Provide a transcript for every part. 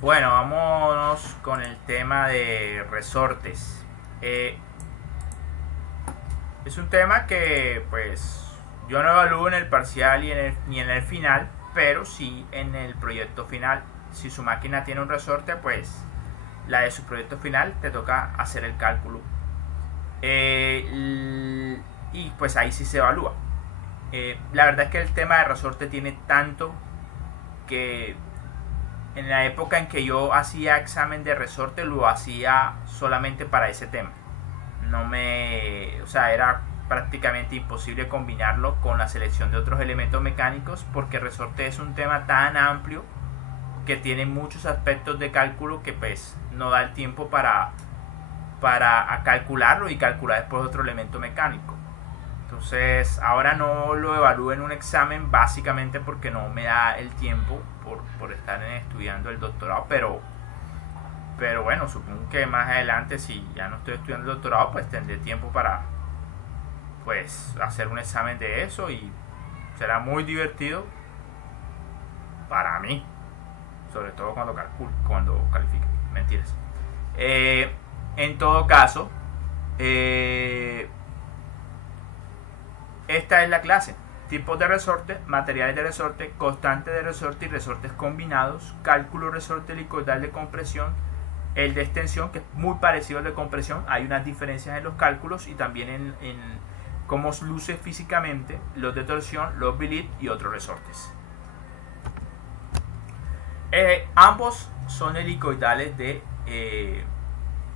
Bueno, vámonos con el tema de resortes. Es un tema que pues yo no evalúo en el parcial ni en el final, pero sí en el proyecto final. Si su máquina tiene un resorte, pues la de su proyecto final te toca hacer el cálculo. Y pues ahí sí se evalúa. La verdad es que el tema de resorte tiene tanto que en la época en que yo hacía examen de resorte lo hacía solamente para ese tema. O sea, era prácticamente imposible combinarlo con la selección de otros elementos mecánicos porque resorte es un tema tan amplio que tiene muchos aspectos de cálculo que pues no da el tiempo para calcularlo y calcular después otro elemento mecánico. Entonces ahora no lo evalúo en un examen básicamente porque no me da el tiempo por estar estudiando el doctorado, pero bueno, supongo que más adelante si ya no estoy estudiando el doctorado pues tendré tiempo para pues hacer un examen de eso y será muy divertido para mí, sobre todo cuando califique. Mentiras. En todo caso, esta es la clase: tipos de resorte, materiales de resorte, constantes de resorte y resortes combinados, cálculo resorte helicoidal de compresión, el de extensión, que es muy parecido al de compresión. Hay unas diferencias en los cálculos y también en cómo luce físicamente, los de torsión, los billet y otros resortes. Ambos son helicoidales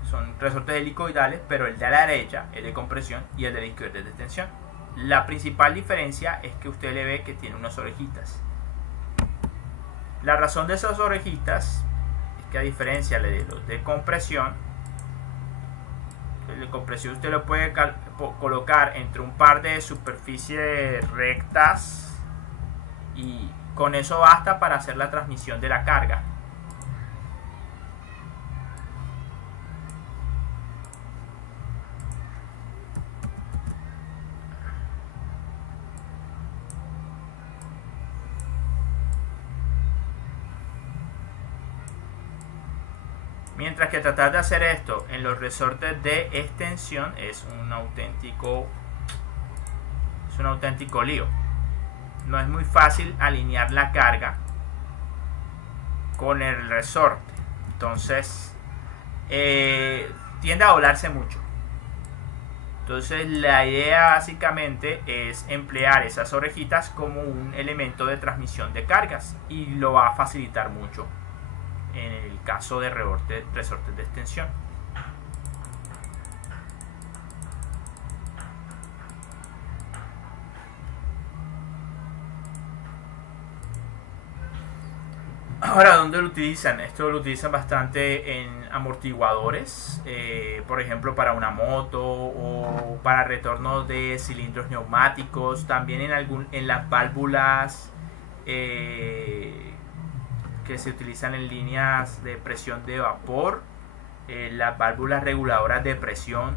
son resortes helicoidales, pero el de la derecha es de compresión y el de la izquierda es de extensión. La principal diferencia es que usted le ve que tiene unas orejitas. La razón de esas orejitas es que, a diferencia de los de compresión, el de compresión usted lo puede colocar entre un par de superficies rectas y con eso basta para hacer la transmisión de la carga. Mientras que tratar de hacer esto en los resortes de extensión es un auténtico lío. No es muy fácil alinear la carga con el resorte. Entonces tiende a doblarse mucho. Entonces la idea básicamente es emplear esas orejitas como un elemento de transmisión de cargas y lo va a facilitar mucho en el caso de resortes de extensión. Ahora, ¿dónde lo utilizan? Esto lo utilizan bastante en amortiguadores, por ejemplo para una moto o para retorno de cilindros neumáticos, también en las válvulas que se utilizan en líneas de presión de vapor. Las válvulas reguladoras de presión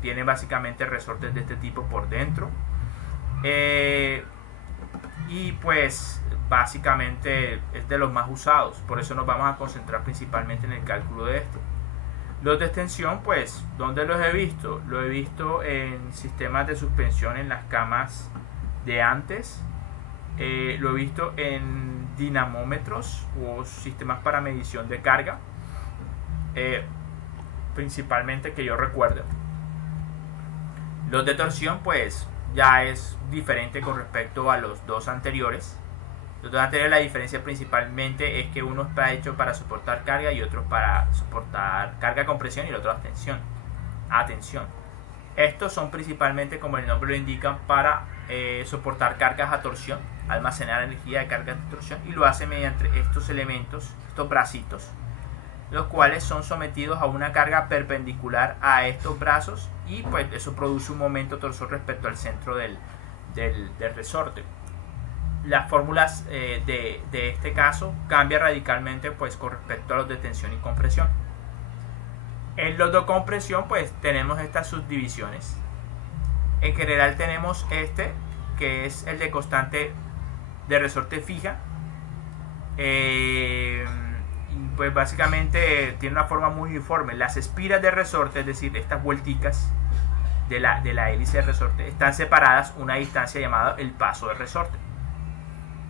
tienen básicamente resortes de este tipo por dentro. Y pues básicamente es de los más usados, por eso nos vamos a concentrar principalmente en el cálculo de esto. Los de extensión, pues, ¿dónde los he visto? Lo he visto en sistemas de suspensión en las camas de antes. Lo he visto en dinamómetros o sistemas para medición de carga, principalmente que yo recuerdo. Los de torsión pues ya es diferente con respecto a los dos anteriores. Los dos anteriores, la diferencia principalmente es que uno está hecho para soportar carga y otro para soportar carga, compresión, y el otro atención. Estos son principalmente, como el nombre lo indica, para soportar cargas a torsión, almacenar energía de carga de torsión, y lo hace mediante estos elementos, estos bracitos, los cuales son sometidos a una carga perpendicular a estos brazos, y pues eso produce un momento torsor respecto al centro del resorte. Las fórmulas de este caso cambian radicalmente pues con respecto a los de tensión y compresión. En los de compresión pues tenemos estas subdivisiones. En general tenemos este, que es el de constante de resorte fija, y pues básicamente tiene una forma muy uniforme. Las espiras de resorte, es decir, estas vuelticas de la hélice de resorte, están separadas una distancia llamada el paso de resorte.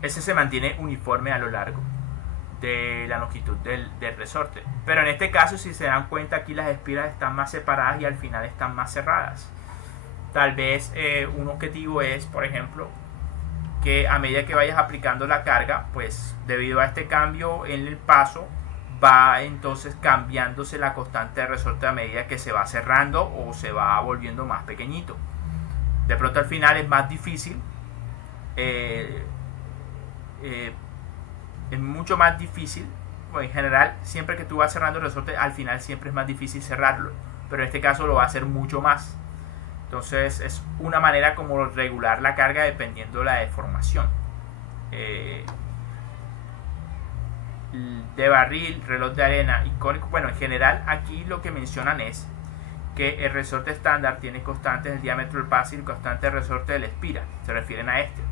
Ese se mantiene uniforme a lo largo de la longitud del resorte. Pero en este caso, si se dan cuenta, aquí las espiras están más separadas y al final están más cerradas. Tal vez un objetivo es, por ejemplo, que a medida que vayas aplicando la carga, pues debido a este cambio en el paso, va entonces cambiándose la constante de resorte a medida que se va cerrando o se va volviendo más pequeñito. De pronto al final es más difícil, es mucho más difícil. Bueno, en general, siempre que tú vas cerrando el resorte, al final siempre es más difícil cerrarlo, pero en este caso lo va a hacer mucho más. Entonces es una manera como regular la carga dependiendo de la deformación. De barril, reloj de arena y cónico. Bueno, en general aquí lo que mencionan es que el resorte estándar tiene constantes del diámetro del pase y constante de resorte de la espira. Se refieren a este.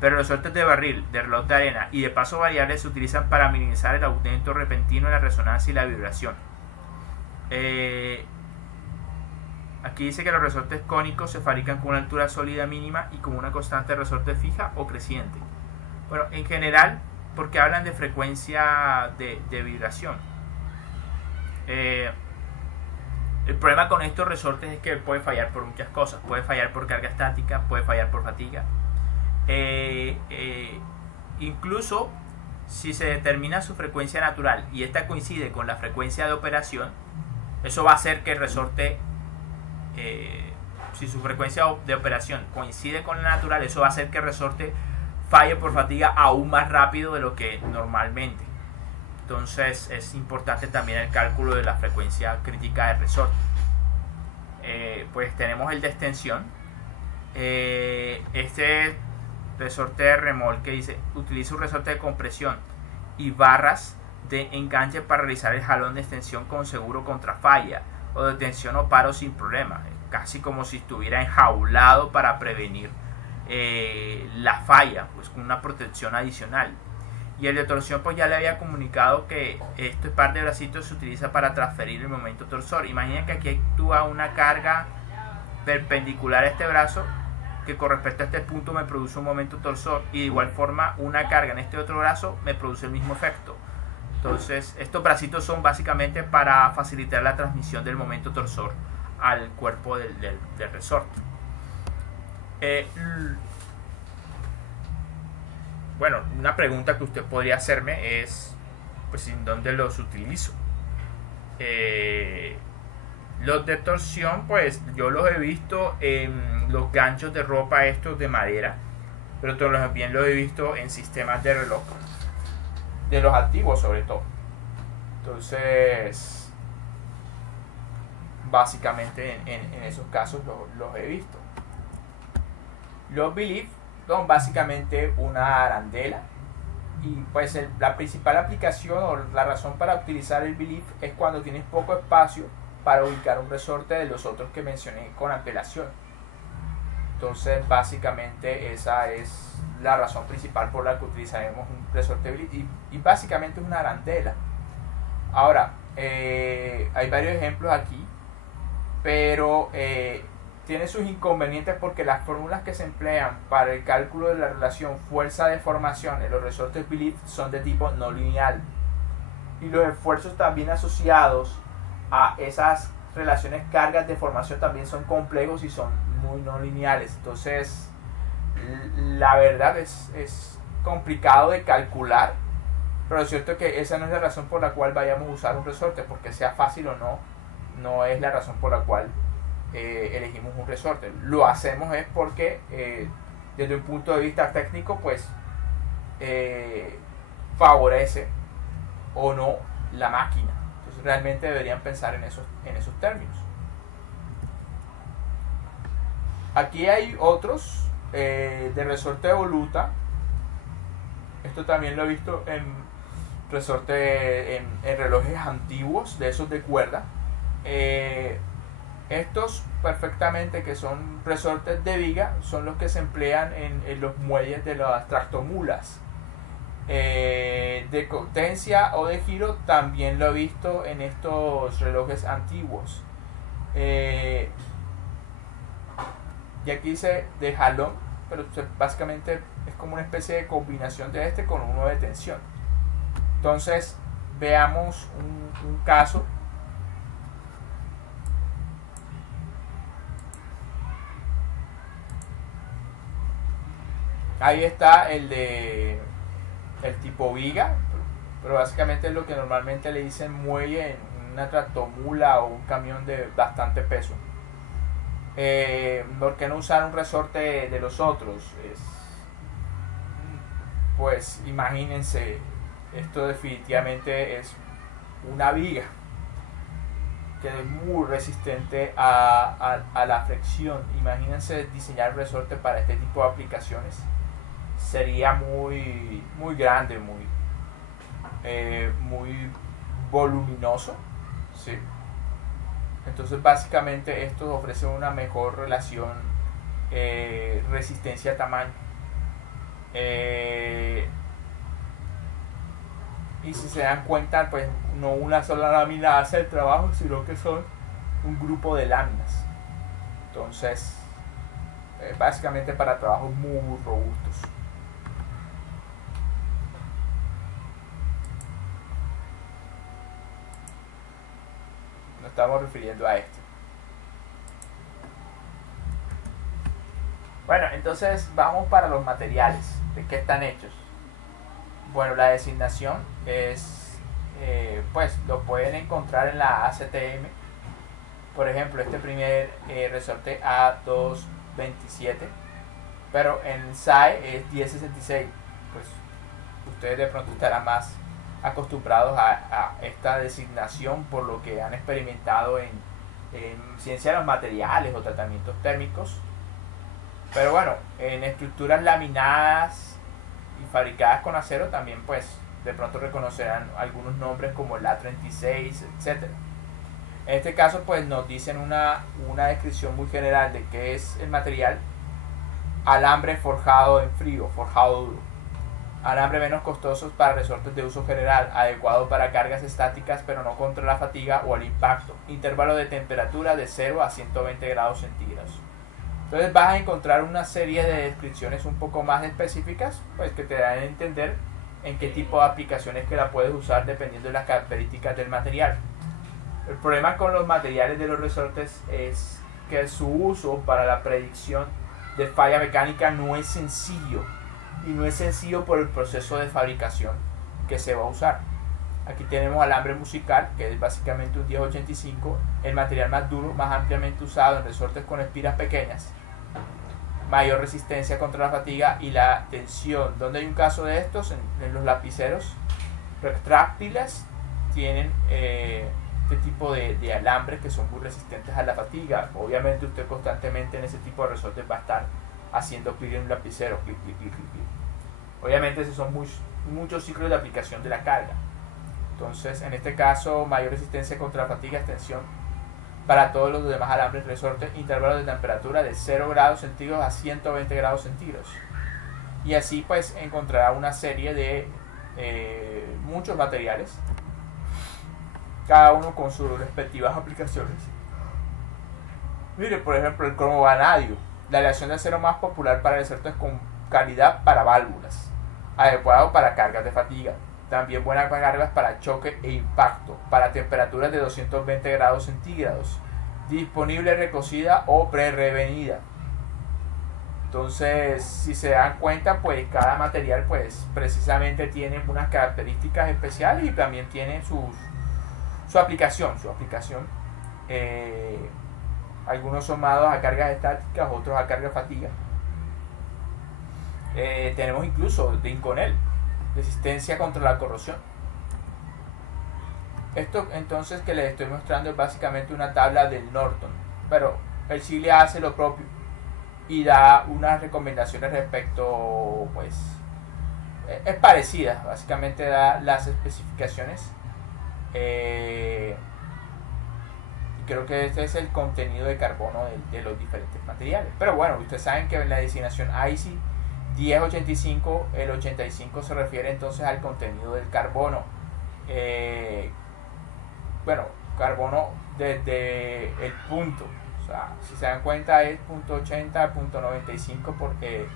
Pero los resortes de barril, de reloj de arena y de paso variable se utilizan para minimizar el aumento repentino de la resonancia y la vibración. Aquí dice que los resortes cónicos se fabrican con una altura sólida mínima y con una constante de resorte fija o creciente. Bueno, en general, porque hablan de frecuencia de vibración. El problema con estos resortes es que puede fallar por muchas cosas. Puede fallar por carga estática, puede fallar por fatiga. Incluso si se determina su frecuencia natural y esta coincide con la frecuencia de operación, eso va a hacer que el resorte, si su frecuencia de operación coincide con la natural, eso va a hacer que el resorte falle por fatiga aún más rápido de lo que normalmente. Entonces es importante también el cálculo de la frecuencia crítica del resorte. Pues tenemos el de extensión. Este resorte de remolque dice: utiliza un resorte de compresión y barras de enganche para realizar el jalón de extensión con seguro contra falla o de tensión o paro sin problema, casi como si estuviera enjaulado para prevenir la falla, pues con una protección adicional. Y el de torsión, pues ya le había comunicado que este par de bracitos se utiliza para transferir el momento torsor. Imaginen que aquí actúa una carga perpendicular a este brazo que con respecto a este punto me produce un momento torsor, y de igual forma una carga en este otro brazo me produce el mismo efecto. Entonces estos bracitos son básicamente para facilitar la transmisión del momento torsor al cuerpo del resorte. Bueno, una pregunta que usted podría hacerme es, pues, ¿en dónde los utilizo? Los de torsión, pues yo los he visto en los ganchos de ropa estos de madera, pero también los he visto en sistemas de reloj, de los antiguos sobre todo. Entonces, básicamente en esos casos los he visto. Los Belief son básicamente una arandela, y pues la principal aplicación o la razón para utilizar el Belief es cuando tienes poco espacio para ubicar un resorte de los otros que mencioné con antelación. Entonces básicamente esa es la razón principal por la que utilizaremos un resorte Belief, y básicamente es una arandela. Ahora, hay varios ejemplos aquí, pero tiene sus inconvenientes porque las fórmulas que se emplean para el cálculo de la relación fuerza-deformación en los resortes Belief son de tipo no lineal, y los esfuerzos también asociados a esas relaciones cargas-deformación también son complejos y son muy no lineales. Entonces la verdad es complicado de calcular, pero es cierto que esa no es la razón por la cual vayamos a usar un resorte, porque sea fácil o no es la razón por la cual elegimos un resorte. Lo hacemos es porque desde un punto de vista técnico, pues favorece o no la máquina. Entonces realmente deberían pensar en esos términos. Aquí hay otros de resorte de voluta. Esto también lo he visto en resorte en relojes antiguos, de esos de cuerda. Estos perfectamente, que son resortes de viga, son los que se emplean en los muelles de las tractomulas. De de potencia o de giro también lo he visto en estos relojes antiguos. Y aquí dice de jalón, pero básicamente es como una especie de combinación de este con uno de tensión. Entonces veamos un caso. Ahí está el tipo viga, pero básicamente es lo que normalmente le dicen muelle en una tractomula o un camión de bastante peso. ¿Por qué no usar un resorte de los otros? Pues imagínense, esto definitivamente es una viga que es muy resistente a la fricción. Imagínense diseñar un resorte para este tipo de aplicaciones. Sería muy grande, muy voluminoso, ¿sí? Entonces básicamente esto ofrece una mejor relación resistencia-tamaño. Y si se dan cuenta, pues no una sola lámina hace el trabajo, sino que son un grupo de láminas. Entonces básicamente para trabajos muy robustos. Nos estamos refiriendo a esto. Bueno, entonces vamos para los materiales. ¿De qué están hechos? Bueno, la designación es, pues lo pueden encontrar en la ACTM. Por ejemplo, este primer resorte A227, pero en el SAE es 1066. Pues ustedes de pronto estarán más acostumbrados a esta designación por lo que han experimentado en ciencia de los materiales o tratamientos térmicos. Pero bueno, en estructuras laminadas y fabricadas con acero también pues de pronto reconocerán algunos nombres como el A36, etc. En este caso pues nos dicen una descripción muy general de qué es el material: alambre forjado en frío, forjado duro. Alambre menos costosos para resortes de uso general, adecuado para cargas estáticas pero no contra la fatiga o el impacto. Intervalo de temperatura de 0 a 120 grados centígrados. Entonces vas a encontrar una serie de descripciones un poco más específicas, pues que te dan a entender en qué tipo de aplicaciones que la puedes usar dependiendo de las características del material. El problema con los materiales de los resortes es que su uso para la predicción de falla mecánica no es sencillo. Y no es sencillo por el proceso de fabricación que se va a usar. Aquí tenemos alambre musical, que es básicamente un 1085, el material más duro, más ampliamente usado en resortes con espiras pequeñas, mayor resistencia contra la fatiga y la tensión. Donde hay un caso de estos, en los lapiceros retráctiles, tienen este tipo de alambres que son muy resistentes a la fatiga. Obviamente usted constantemente en ese tipo de resortes va a estar haciendo clic en un lapicero, clic, clic, clic, clic, clic. Obviamente esos son muchos ciclos de aplicación de la carga. Entonces en este caso mayor resistencia contra la fatiga, extensión para todos los demás alambres resortes, intervalos de temperatura de 0 grados centígrados a 120 grados centígrados. Y así pues encontrará una serie de muchos materiales, cada uno con sus respectivas aplicaciones. Mire, por ejemplo, el cromo vanadio, la aleación de acero más popular para resortes con calidad para válvulas, adecuado para cargas de fatiga, también buenas cargas para choque e impacto, para temperaturas de 220 grados centígrados, disponible recocida o pre-revenida. Entonces, si se dan cuenta, pues cada material pues precisamente tiene unas características especiales y también tiene su aplicación. Algunos son dados a cargas estáticas, otros a carga de fatiga. Tenemos incluso de Inconel, resistencia contra la corrosión. Esto entonces que les estoy mostrando es básicamente una tabla del Norton, pero el Chile hace lo propio y da unas recomendaciones respecto, pues es parecida, básicamente da las especificaciones. Creo que este es el contenido de carbono de los diferentes materiales. Pero bueno, ustedes saben que en la designación IC 1085, el 85 se refiere entonces al contenido del carbono. Bueno, carbono desde el punto, o sea, si se dan cuenta es 0.80, 0.95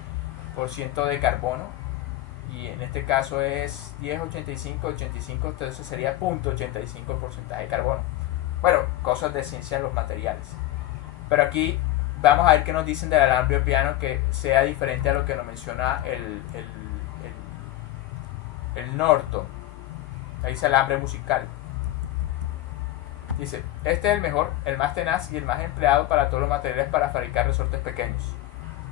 por ciento de carbono, y en este caso es 1085, 85, entonces sería 0.85% de carbono. Bueno, cosas de ciencia de los materiales. Pero aquí vamos a ver qué nos dicen del alambre de piano que sea diferente a lo que nos menciona el Norton. Ahí dice alambre musical. Dice, este es el mejor, el más tenaz y el más empleado para todos los materiales para fabricar resortes pequeños.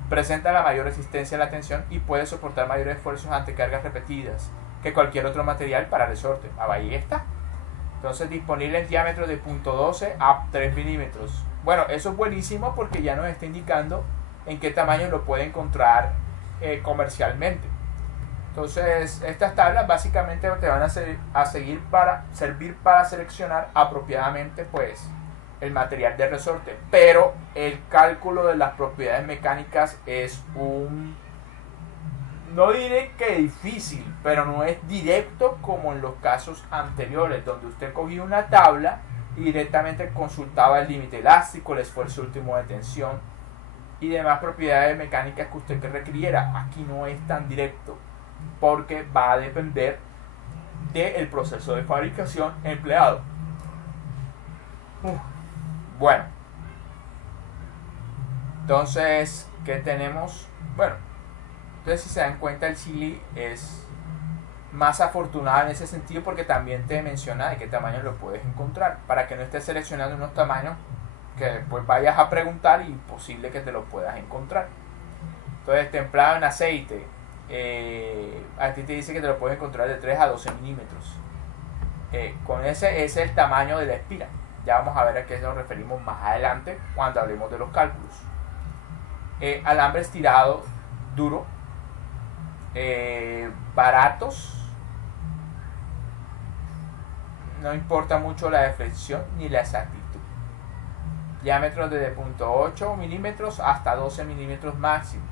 Presenta la mayor resistencia a la tensión y puede soportar mayores esfuerzos ante cargas repetidas que cualquier otro material para resorte. Ahí está. Entonces disponible en diámetros de 0.12 a 3 milímetros. Bueno, eso es buenísimo porque ya nos está indicando en qué tamaño lo puede encontrar comercialmente. Entonces estas tablas básicamente te van a servir para seleccionar apropiadamente pues el material de resorte, pero el cálculo de las propiedades mecánicas es no diré que difícil, pero no es directo como en los casos anteriores, donde usted cogía una tabla y directamente consultaba el límite elástico, el esfuerzo último de tensión y demás propiedades mecánicas que usted requiriera. Aquí no es tan directo, porque va a depender del proceso de fabricación empleado. Bueno, entonces, ¿qué tenemos? Bueno, entonces si se dan cuenta, el Chili es más afortunado en ese sentido porque también te menciona de qué tamaño lo puedes encontrar, para que no estés seleccionando unos tamaños que después vayas a preguntar y imposible que te lo puedas encontrar. Entonces, templado en aceite, a ti te dice que te lo puedes encontrar de 3 a 12 milímetros. Con ese es el tamaño de la espira. Ya vamos a ver a qué nos referimos más adelante cuando hablemos de los cálculos. Alambre estirado duro, baratos, no importa mucho la deflexión ni la exactitud. Diámetros desde 0.8 milímetros hasta 12 milímetros máximo.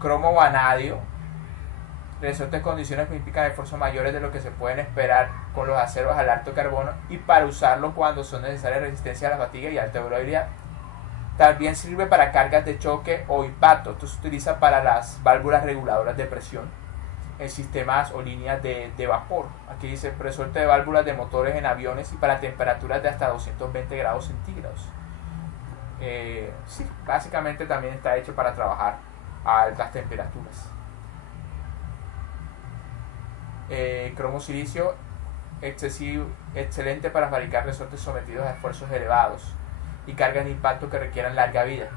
Cromo vanadio, resortes condiciones que implican esfuerzos mayores de lo que se pueden esperar con los aceros al alto carbono y para usarlo cuando son necesarias resistencia a la fatiga y alta durabilidad. También sirve para cargas de choque o impacto. Esto se utiliza para las válvulas reguladoras de presión en sistemas o líneas de vapor. Aquí dice resorte de válvulas de motores en aviones y para temperaturas de hasta 220 grados centígrados. Sí, básicamente también está hecho para trabajar a altas temperaturas. Cromo silicio, excelente para fabricar resortes sometidos a esfuerzos elevados y cargas de impacto que requieran larga vida.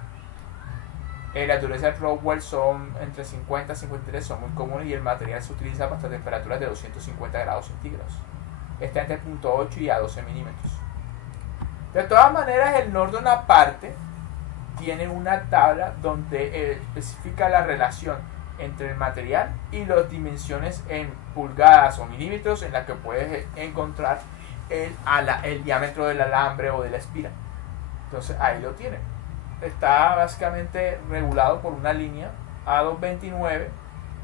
Las durezas Rockwell son entre 50 y 53, son muy comunes y el material se utiliza hasta temperaturas de 250 grados centígrados. Está entre 0.8 y a 12 milímetros. De todas maneras, el Nordon aparte tiene una tabla donde especifica la relación entre el material y las dimensiones en pulgadas o milímetros en la que puedes encontrar el diámetro del alambre o de la espira. Entonces ahí lo tienen. Está básicamente regulado por una línea A229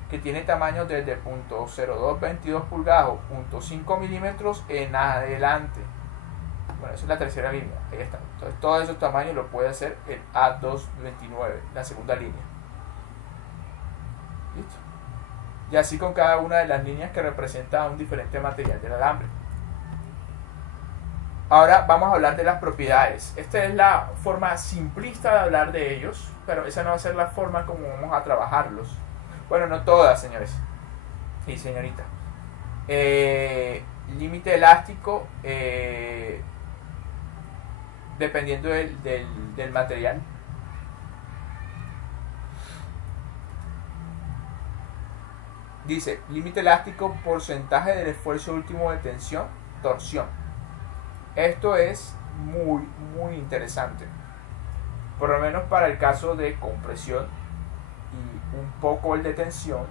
que tiene tamaños desde 0.0222 pulgadas o 0.5 milímetros en adelante. Bueno, esa es la tercera línea. Ahí está. Entonces todos esos tamaños lo puede hacer el A229, la segunda línea. ¿Listo? Y así con cada una de las líneas que representa un diferente material del alambre. Ahora vamos a hablar de las propiedades. Esta es la forma simplista de hablar de ellos, pero esa no va a ser la forma como vamos a trabajarlos. Bueno, no todas, señores y señoritas. Límite elástico, dependiendo del material. Dice, límite elástico, porcentaje del esfuerzo último de tensión, torsión. Esto es muy interesante, por lo menos para el caso de compresión y un poco el de tensión.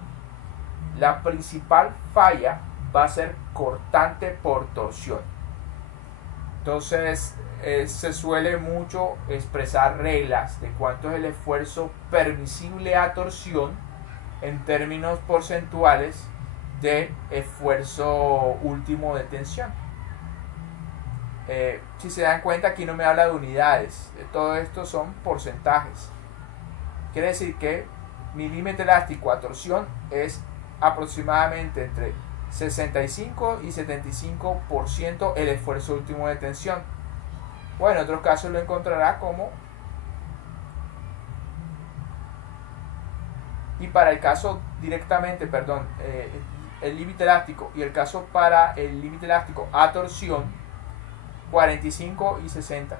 La principal falla va a ser cortante por torsión. Entonces se suele mucho expresar reglas de cuánto es el esfuerzo permisible a torsión en términos porcentuales de esfuerzo último de tensión. Si se dan cuenta, aquí no me habla de unidades, todo esto son porcentajes. Quiere decir que mi límite elástico a torsión es aproximadamente entre 65 y 75% el esfuerzo último de tensión. O en otros casos lo encontrará como, y para el caso directamente, el límite elástico y el caso para el límite elástico a torsión, 45 y 60.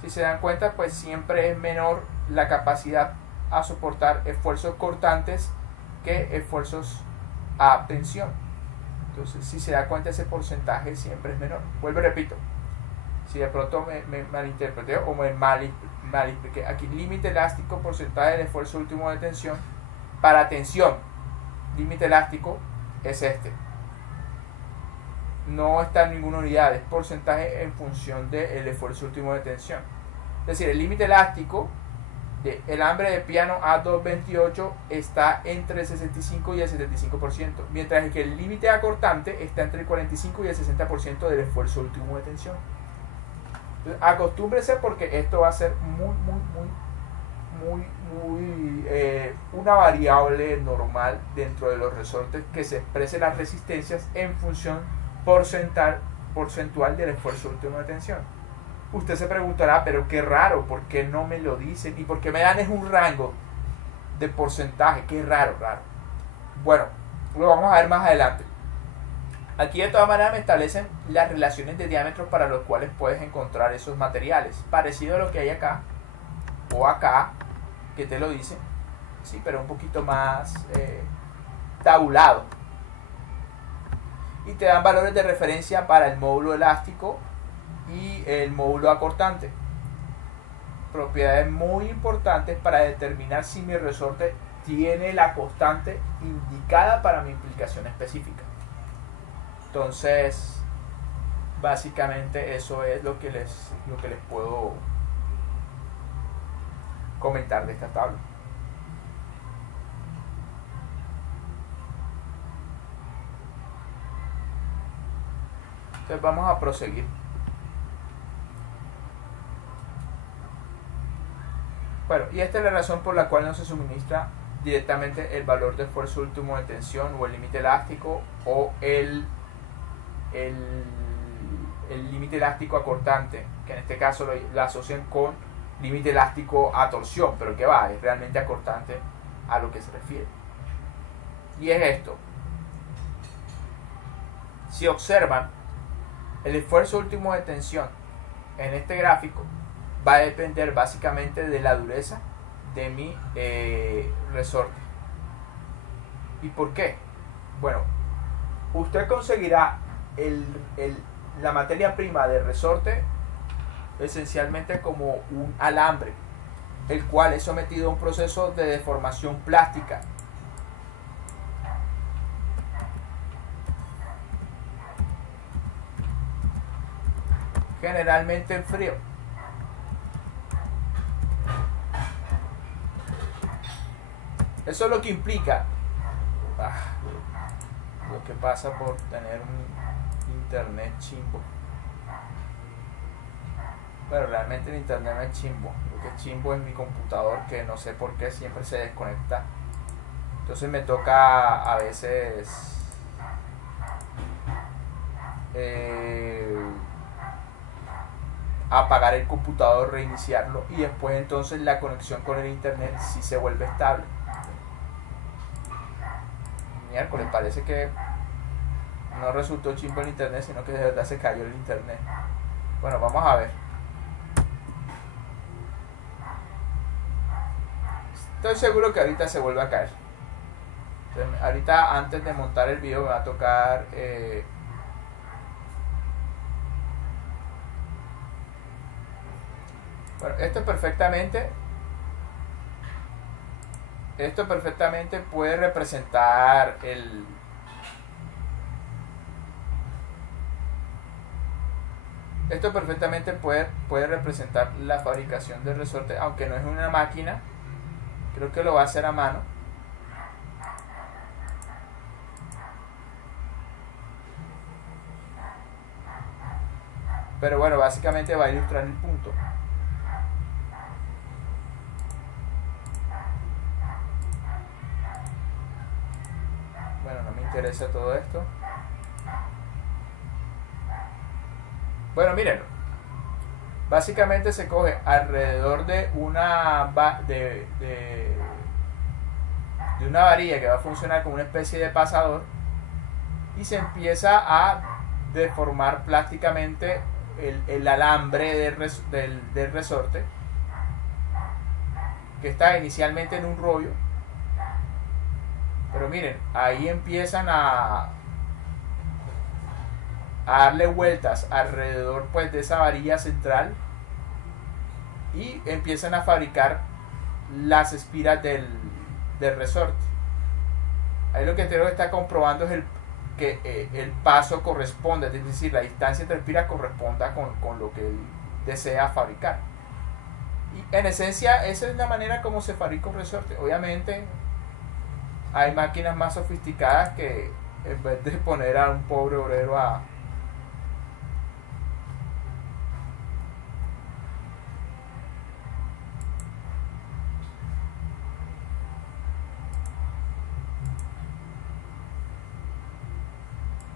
Si se dan cuenta, pues siempre es menor la capacidad a soportar esfuerzos cortantes que esfuerzos a tensión. Entonces, si se da cuenta, ese porcentaje siempre es menor. Vuelvo y repito, si de pronto me malinterpreté o me mal expliqué, aquí límite elástico, porcentaje del esfuerzo último de tensión. Para tensión, límite elástico es este. No está en ninguna unidad, es porcentaje en función del esfuerzo último de tensión. Es decir, el límite elástico del alambre de piano A228 está entre el 65 y el 75%, mientras que el límite acortante está entre el 45 y el 60% del esfuerzo último de tensión. Entonces, acostúmbrese porque esto va a ser una variable normal dentro de los resortes, que se exprese las resistencias en función porcentual del esfuerzo último de tensión. Usted se preguntará, pero qué raro, ¿por qué no me lo dicen? ¿Y por qué me dan es un rango de porcentaje? Qué raro. Bueno, lo vamos a ver más adelante. Aquí de todas maneras me establecen las relaciones de diámetros para los cuales puedes encontrar esos materiales, parecido a lo que hay acá o acá, que te lo dicen, sí, pero un poquito más tabulado. Y te dan valores de referencia para el módulo elástico y el módulo acortante. Propiedades muy importantes para determinar si mi resorte tiene la constante indicada para mi implicación específica. Entonces, básicamente eso es lo que les puedo comentar de esta tabla. Entonces vamos a proseguir. Bueno, y esta es la razón por la cual no se suministra directamente el valor de esfuerzo último de tensión o el límite elástico o el límite elástico acortante, que en este caso lo asocian con límite elástico a torsión, pero que va, es realmente acortante a lo que se refiere. Y es esto. Si observan, el esfuerzo último de tensión en este gráfico va a depender básicamente de la dureza de mi resorte. ¿Y por qué? Bueno, usted conseguirá la materia prima del resorte esencialmente como un alambre, el cual es sometido a un proceso de deformación plástica. Generalmente en frío. Eso es lo que implica lo que pasa por tener un internet chimbo. Pero realmente el internet no es chimbo. Lo que es chimbo es mi computador, que no sé por qué siempre se desconecta. Entonces me toca a veces apagar el computador, reiniciarlo, y después entonces la conexión con el internet sí se vuelve estable. Miércoles, parece que no resultó chimbo el internet, sino que de verdad se cayó el internet. Bueno, vamos a ver. Estoy seguro que ahorita se vuelve a caer. Entonces, ahorita antes de montar el video me va a tocar bueno, esto perfectamente puede representar Esto perfectamente puede representar la fabricación del resorte, aunque no es una máquina. Creo que lo va a hacer a mano. Pero bueno, básicamente va a ilustrar el punto. Bueno, no me interesa todo esto. Bueno, miren. Básicamente se coge alrededor de una de una varilla que va a funcionar como una especie de pasador, y se empieza a deformar plásticamente el alambre del resorte, que está inicialmente en un rollo. Pero miren, ahí empiezan a darle vueltas alrededor, pues, de esa varilla central, y empiezan a fabricar las espiras del resorte. Ahí lo que creo que está comprobando es que el paso corresponde, es decir, la distancia entre espiras corresponda con lo que él desea fabricar. Y en esencia esa es la manera como se fabrica un resorte. Obviamente hay máquinas más sofisticadas que, en vez de poner a un pobre obrero a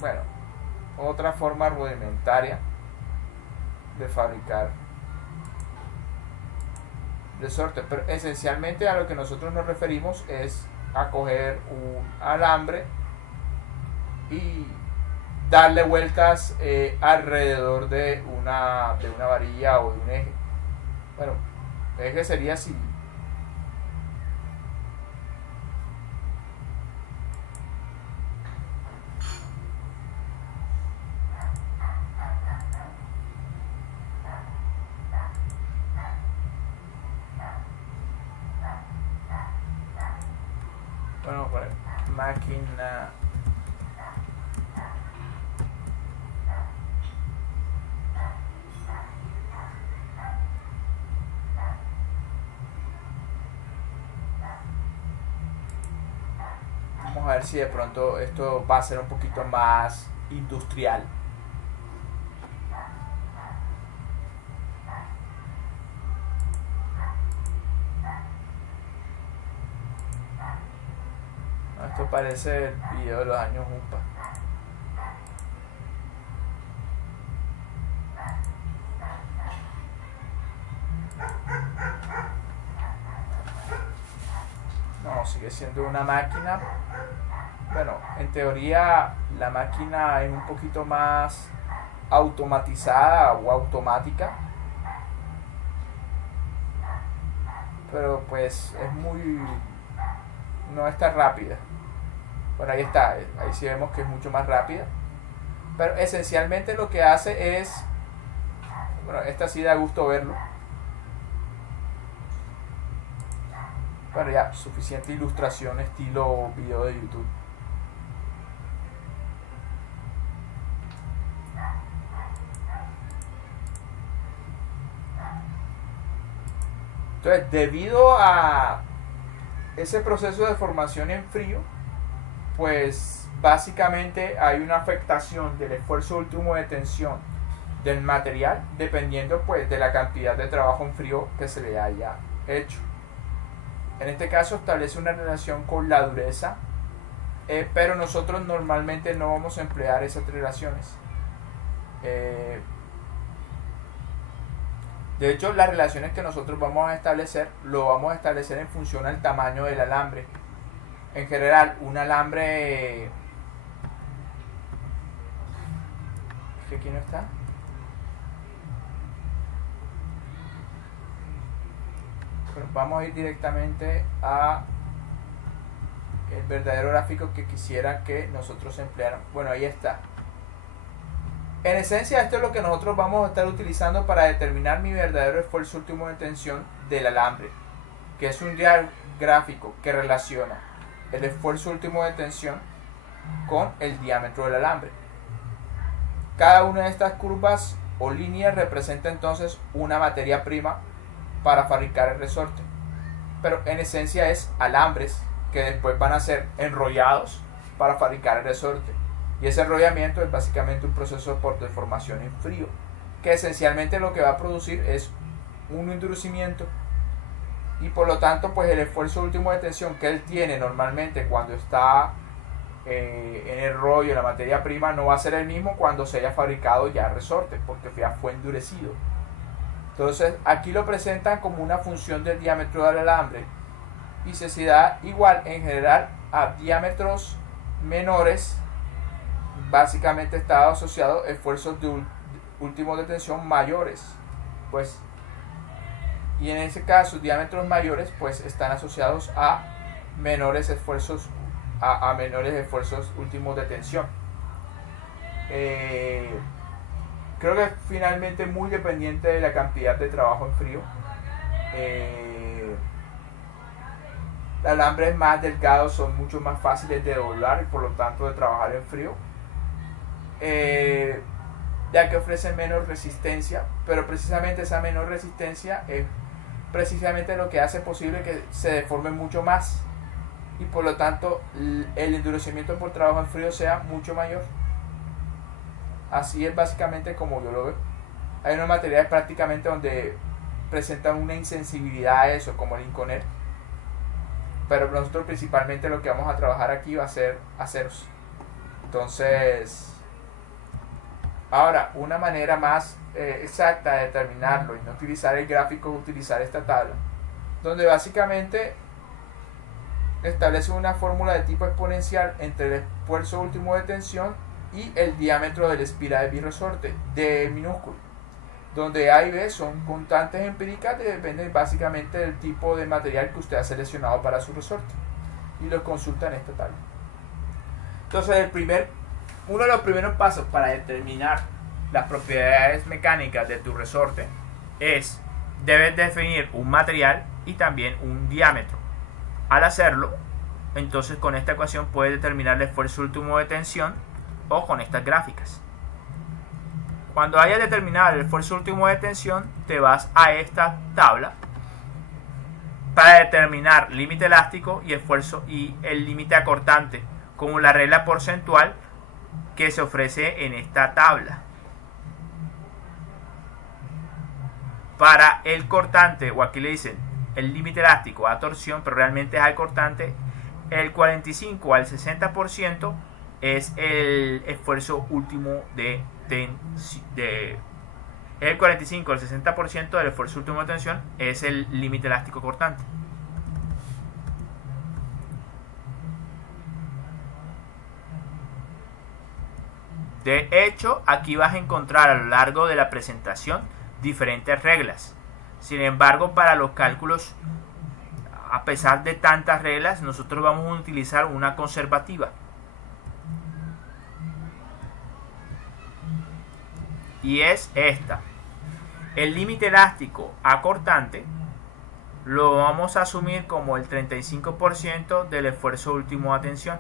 bueno, otra forma rudimentaria de fabricar resortes, pero esencialmente a lo que nosotros nos referimos es a coger un alambre y darle vueltas alrededor de una varilla o de un eje. Bueno, eje sería así. Bueno, pues máquina vamos a ver si de pronto esto va a ser un poquito más industrial. Esto parece el video de los años Umpa. No, sigue siendo una máquina. Bueno, en teoría la máquina es un poquito más automatizada o automática, pero pues es muy, no es tan rápida. Bueno, ahí está, ahí sí vemos que es mucho más rápida, pero esencialmente lo que hace es, bueno, esta sí da gusto verlo. Bueno, ya, suficiente ilustración estilo video de YouTube. Entonces, debido a ese proceso de formación en frío, pues básicamente hay una afectación del esfuerzo último de tensión del material, dependiendo pues de la cantidad de trabajo en frío que se le haya hecho. En este caso establece una relación con la dureza, pero nosotros normalmente no vamos a emplear esas relaciones. De hecho, las relaciones que nosotros vamos a establecer, lo vamos a establecer en función al tamaño del alambre. En general, un alambre... ¿Que aquí no está? Bueno, vamos a ir directamente a el verdadero gráfico que quisiera que nosotros empleáramos. Bueno, ahí está. En esencia, esto es lo que nosotros vamos a estar utilizando para determinar mi verdadero esfuerzo último de tensión del alambre, que es un gráfico que relaciona el esfuerzo último de tensión con el diámetro del alambre. Cada una de estas curvas o línea representa entonces una materia prima para fabricar el resorte. Pero en esencia es alambres que después van a ser enrollados para fabricar el resorte. Y ese enrollamiento es básicamente un proceso por deformación en frío, que esencialmente lo que va a producir es un endurecimiento, y por lo tanto pues el esfuerzo último de tensión que él tiene normalmente cuando está en el rollo, en la materia prima, no va a ser el mismo cuando se haya fabricado ya el resorte, porque ya fue endurecido. Entonces aquí lo presentan como una función del diámetro del alambre, y se da igual en general a diámetros menores. Básicamente está asociado a esfuerzos de últimos de tensión mayores, pues, y en ese caso diámetros mayores pues están asociados a menores esfuerzos últimos de tensión. Creo que finalmente muy dependiente de la cantidad de trabajo en frío. Alambres más delgados son mucho más fáciles de doblar y por lo tanto de trabajar en frío, ya que ofrecen menos resistencia, pero precisamente esa menor resistencia es precisamente lo que hace posible que se deforme mucho más, y por lo tanto el endurecimiento por trabajo en frío sea mucho mayor. Así es básicamente como yo lo veo. Hay unos materiales prácticamente donde presentan una insensibilidad a eso, como el Inconel, pero nosotros principalmente lo que vamos a trabajar aquí va a ser aceros. Entonces, ahora una manera más exacta de determinarlo y no utilizar el gráfico, es utilizar esta tabla, donde básicamente establece una fórmula de tipo exponencial entre el esfuerzo último de tensión y el diámetro de la espira de biresorte D minúsculo, donde A y B son constantes empíricas que dependen básicamente del tipo de material que usted ha seleccionado para su resorte, y lo consulta en esta tabla. Entonces uno de los primeros pasos para determinar las propiedades mecánicas de tu resorte es, debes definir un material y también un diámetro. Al hacerlo, entonces con esta ecuación puedes determinar el esfuerzo último de tensión, o con estas gráficas. Cuando hayas determinado el esfuerzo último de tensión, te vas a esta tabla para determinar límite elástico y esfuerzo y el límite acortante, como la regla porcentual que se ofrece en esta tabla. Para el cortante, o aquí le dicen el límite elástico a torsión, pero realmente es al cortante, el 45 al 60% es el esfuerzo último de tensión. El 45 al 60% del esfuerzo último de tensión es el límite elástico cortante. De hecho, aquí vas a encontrar a lo largo de la presentación diferentes reglas. Sin embargo, para los cálculos, a pesar de tantas reglas, nosotros vamos a utilizar una conservativa. Y es esta. El límite elástico acortante lo vamos a asumir como el 35% del esfuerzo último de tensión.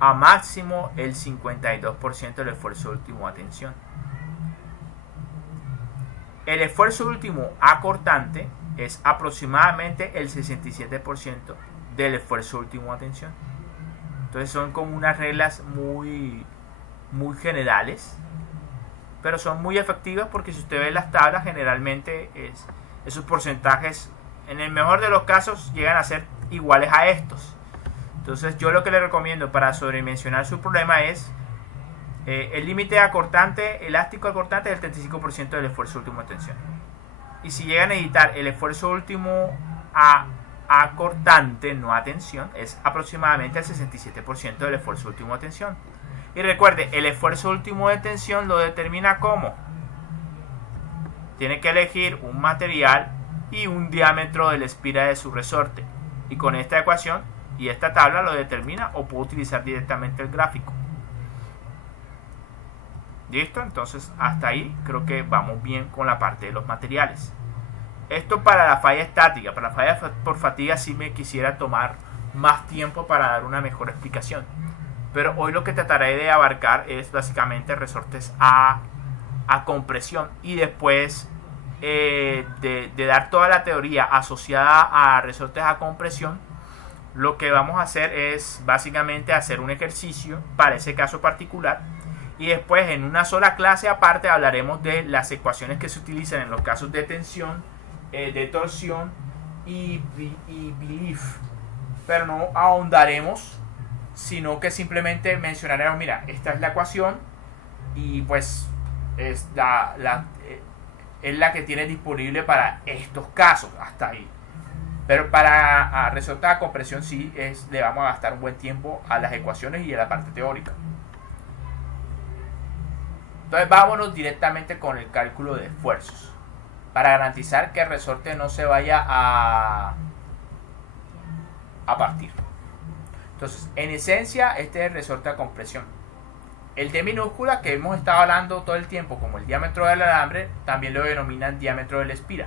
A máximo el 52% del esfuerzo último de tensión. El esfuerzo último acortante es aproximadamente el 67% del esfuerzo último de tensión. Entonces son como unas reglas muy generales, pero son muy efectivas, porque si usted ve las tablas, generalmente esos porcentajes, en el mejor de los casos, llegan a ser iguales a estos. Entonces yo lo que le recomiendo para sobredimensionar su problema es el límite acortante, elástico acortante, es el 35% del esfuerzo último de tensión. Y si llegan a editar el esfuerzo último acortante, no a tensión, es aproximadamente el 67% del esfuerzo último de tensión. Y recuerde, el esfuerzo último de tensión lo determina ¿cómo? Tiene que elegir un material y un diámetro de la espira de su resorte. Y con esta ecuación y esta tabla lo determina, o puede utilizar directamente el gráfico. ¿Listo? Entonces hasta ahí creo que vamos bien con la parte de los materiales. Esto para la falla estática. Para la falla por fatiga sí me quisiera tomar más tiempo para dar una mejor explicación. Pero hoy lo que trataré de abarcar es básicamente resortes a compresión, y después de dar toda la teoría asociada a resortes a compresión, lo que vamos a hacer es básicamente hacer un ejercicio para ese caso particular, y después en una sola clase aparte hablaremos de las ecuaciones que se utilizan en los casos de tensión, de torsión y belief, pero no ahondaremos, sino que simplemente mencionaremos, mira, esta es la ecuación y pues es la que tiene disponible para estos casos, hasta ahí. Pero para resolver a compresión sí le vamos a gastar un buen tiempo a las ecuaciones y a la parte teórica. Entonces vámonos directamente con el cálculo de esfuerzos, para garantizar que el resorte no se vaya a partir. Entonces, en esencia, este es el resorte a compresión. El D minúscula, que hemos estado hablando todo el tiempo como el diámetro del alambre, también lo denominan diámetro de la espira.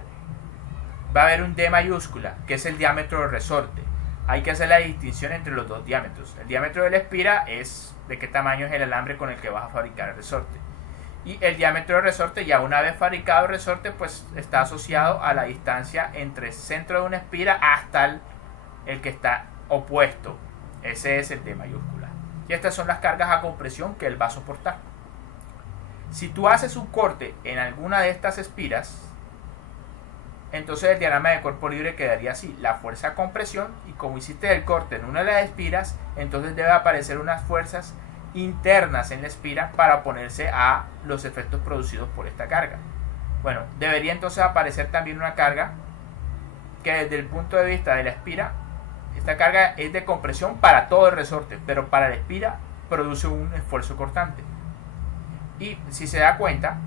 Va a haber un D mayúscula, que es el diámetro del resorte. Hay que hacer la distinción entre los dos diámetros. El diámetro de la espira es de qué tamaño es el alambre con el que vas a fabricar el resorte. Y el diámetro del resorte, ya una vez fabricado el resorte, pues está asociado a la distancia entre el centro de una espira hasta el que está opuesto. Ese es el D mayúscula. Y estas son las cargas a compresión que él va a soportar. Si tú haces un corte en alguna de estas espiras, entonces el diagrama de cuerpo libre quedaría así: la fuerza a compresión, y como hiciste el corte en una de las espiras, entonces debe aparecer unas fuerzas internas en la espira para oponerse a los efectos producidos por esta carga. Bueno, debería entonces aparecer también una carga que desde el punto de vista de la espira, esta carga es de compresión para todo el resorte, pero para la espira produce un esfuerzo cortante. Y si se da cuenta,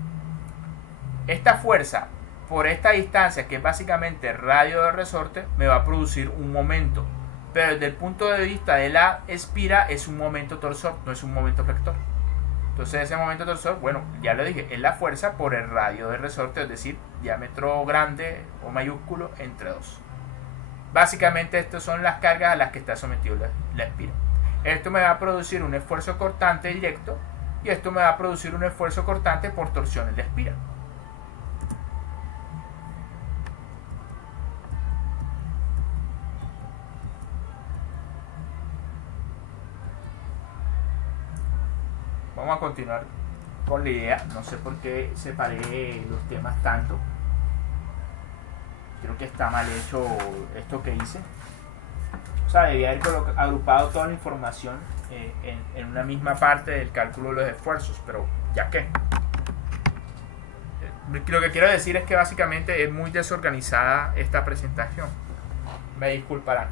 esta fuerza por esta distancia, que es básicamente el radio del resorte, me va a producir un momento. Pero desde el punto de vista de la espira es un momento torsor, no es un momento vector. Entonces ese momento torsor, bueno, ya lo dije, es la fuerza por el radio del resorte, es decir, diámetro grande o mayúsculo entre 2. Básicamente estas son las cargas a las que está sometido la espira. Esto me va a producir un esfuerzo cortante directo, y esto me va a producir un esfuerzo cortante por torsión en la espira. Vamos a continuar con la idea. No sé por qué separé los temas tanto. Creo que está mal hecho esto que hice. O sea, debía haber agrupado toda la información en una misma parte del cálculo de los esfuerzos, pero ya que. Lo que quiero decir es que básicamente es muy desorganizada esta presentación. Me disculparán.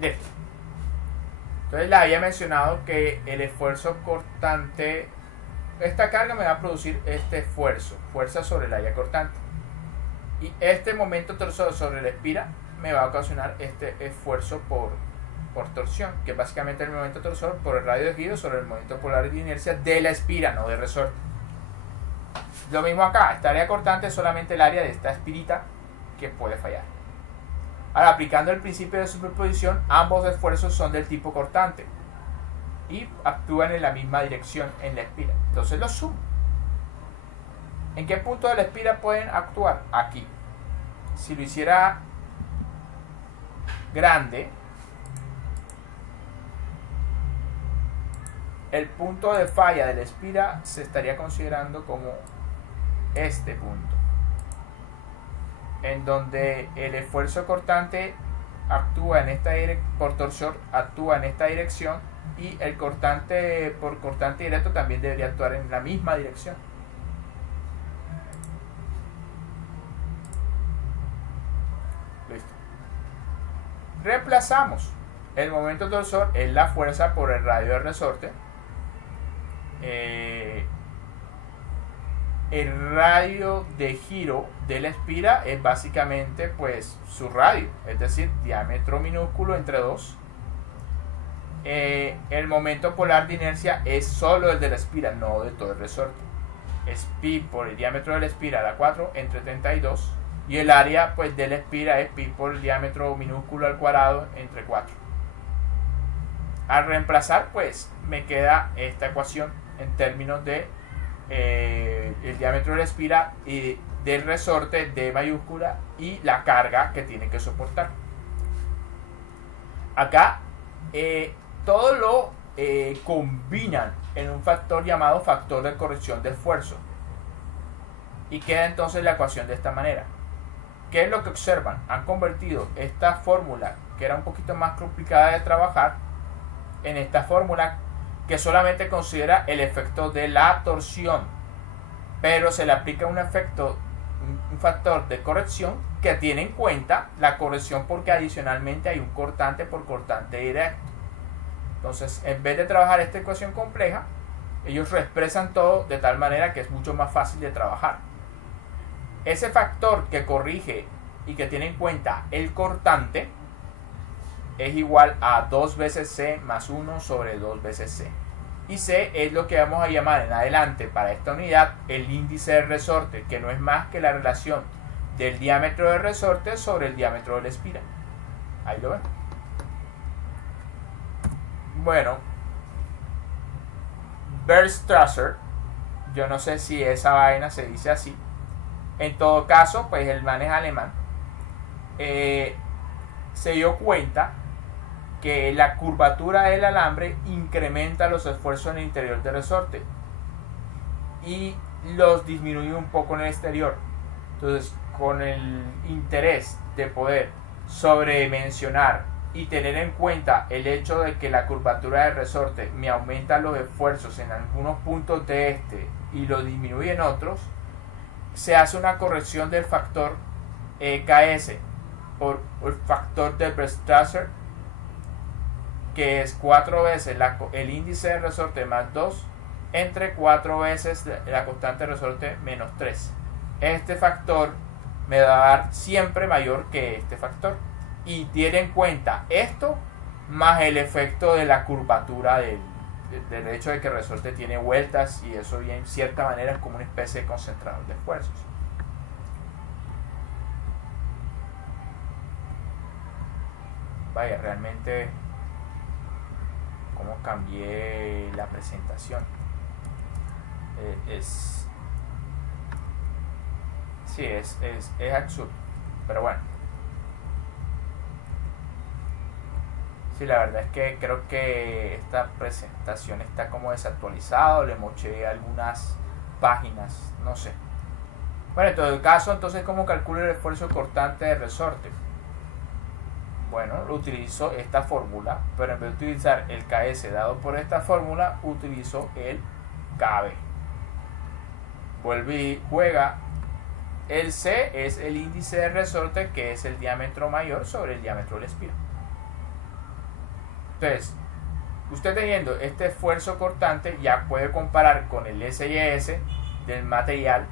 Listo. Entonces les había mencionado que el esfuerzo cortante, esta carga me va a producir este esfuerzo, fuerza sobre el área cortante. Y este momento torsor sobre la espira me va a ocasionar este esfuerzo por torsión, que es básicamente el momento torsor por el radio de giro sobre el momento polar de inercia de la espira, no de resorte. Lo mismo acá, esta área cortante es solamente el área de esta espirita que puede fallar. Ahora, aplicando el principio de superposición, ambos esfuerzos son del tipo cortante y actúan en la misma dirección en la espira. Entonces los sumo. ¿En qué punto de la espira pueden actuar? Aquí. Si lo hiciera grande, el punto de falla de la espira se estaría considerando como este punto, en donde el esfuerzo cortante actúa en esta por torsión actúa en esta dirección, y el cortante por cortante directo también debería actuar en la misma dirección. Listo. Reemplazamos. El momento torsor es la fuerza por el radio del resorte. El radio de giro de la espira es básicamente pues su radio, es decir, diámetro minúsculo entre 2. El momento polar de inercia es solo el de la espira, no de todo el resorte. Es pi por el diámetro de la espira a la 4 entre 32, y el área pues de la espira es pi por el diámetro minúsculo al cuadrado entre 4. Al reemplazar, pues me queda esta ecuación en términos de el diámetro de la espira y del resorte D mayúscula y la carga que tiene que soportar. Acá todo lo combinan en un factor llamado factor de corrección de esfuerzo y queda entonces la ecuación de esta manera. ¿Qué es lo que observan? Han convertido esta fórmula, que era un poquito más complicada de trabajar, en esta fórmula que solamente considera el efecto de la torsión, pero se le aplica un factor de corrección que tiene en cuenta la corrección porque adicionalmente hay un cortante por cortante directo. Entonces, en vez de trabajar esta ecuación compleja, ellos reexpresan todo de tal manera que es mucho más fácil de trabajar. Ese factor que corrige y que tiene en cuenta el cortante es igual a 2 veces C más 1 sobre 2 veces C. Y C es lo que vamos a llamar en adelante para esta unidad el índice de resorte, que no es más que la relación del diámetro del resorte sobre el diámetro de la espira. Ahí lo ven. Bueno, Bergstrasser, yo no sé si esa vaina se dice así. En todo caso, pues el man es alemán. Se dio cuenta que la curvatura del alambre incrementa los esfuerzos en el interior del resorte y los disminuye un poco en el exterior. Entonces, con el interés de poder sobredimensionar y tener en cuenta el hecho de que la curvatura del resorte me aumenta los esfuerzos en algunos puntos de este y lo disminuye en otros, se hace una corrección del factor KS por el factor de Bergstrasser, que es 4 veces el índice de resorte más 2 entre 4 veces la constante de resorte menos 3. Este factor me va a dar siempre mayor que este factor y tiene en cuenta esto más el efecto de la curvatura del hecho de que el resorte tiene vueltas, y eso en cierta manera es como una especie de concentrador de esfuerzos. Vaya, realmente cómo cambié la presentación. Es absurdo, pero bueno. Sí, la verdad es que creo que esta presentación está como desactualizada, le moché algunas páginas, no sé. Bueno, en todo caso, entonces, ¿cómo calculo el esfuerzo cortante de resorte? Bueno, utilizo esta fórmula, pero en vez de utilizar el KS dado por esta fórmula, utilizo el KB. Vuelve y juega. El C es el índice de resorte, que es el diámetro mayor sobre el diámetro de la espira. Entonces, usted teniendo este esfuerzo cortante ya puede comparar con el SYS del material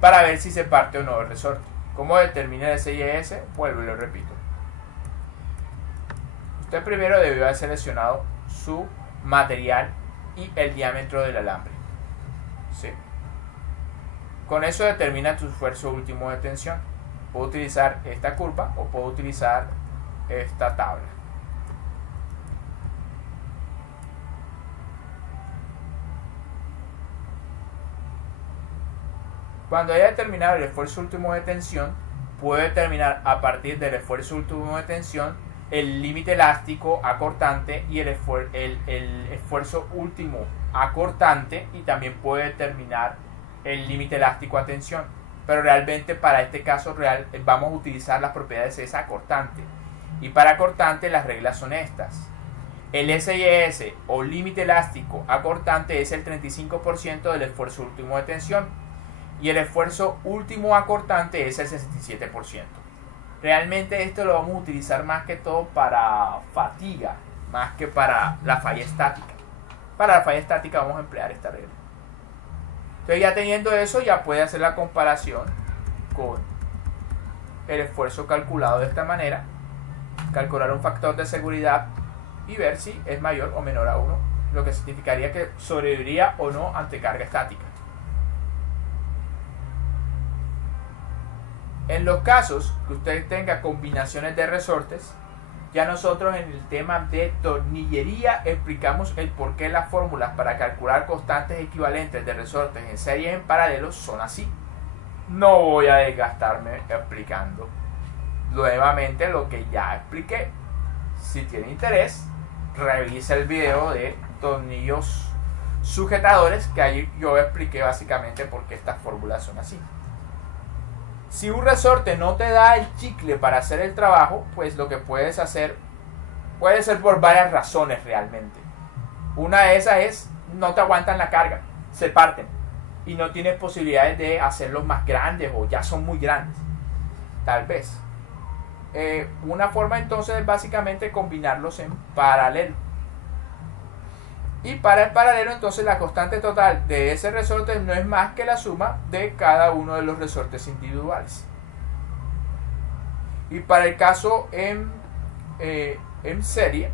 para ver si se parte o no el resorte. ¿Cómo determina el SYS? Vuelvo y lo repito. Usted primero debió haber seleccionado su material y el diámetro del alambre. ¿Sí? Con eso determina tu esfuerzo último de tensión. Puedo utilizar esta curva o puedo utilizar esta tabla. Cuando haya determinado el esfuerzo último de tensión, puedo determinar a partir del esfuerzo último de tensión el límite elástico acortante y el esfuerzo último acortante, y también puedo determinar el límite elástico a tensión. Pero realmente para este caso real vamos a utilizar las propiedades de esa acortante, y para acortante las reglas son estas. El SYS o límite elástico acortante es el 35% del esfuerzo último de tensión y el esfuerzo último acortante es el 67%. Realmente esto lo vamos a utilizar más que todo para fatiga, más que para la falla estática. Para la falla estática vamos a emplear esta regla. Entonces, ya teniendo eso, ya puede hacer la comparación con el esfuerzo calculado de esta manera, calcular un factor de seguridad y ver si es mayor o menor a 1, lo que significaría que sobreviviría o no ante carga estática. En los casos que usted tenga combinaciones de resortes, Ya nosotros en el tema de tornillería explicamos el por qué las fórmulas para calcular constantes equivalentes de resortes en serie y en paralelo son así. No voy a desgastarme explicando nuevamente lo que ya expliqué. Si tiene interés, revisa el video de tornillos sujetadores, que ahí yo expliqué básicamente por qué estas fórmulas son así. Si un resorte no te da el chicle para hacer el trabajo, pues lo que puedes hacer puede ser por varias razones realmente. Una de esas es no te aguantan la carga, se parten y no tienes posibilidades de hacerlos más grandes o ya son muy grandes, tal vez. Una forma entonces es básicamente combinarlos en paralelo. Y para el paralelo entonces la constante total de ese resorte no es más que la suma de cada uno de los resortes individuales. Y para el caso en serie,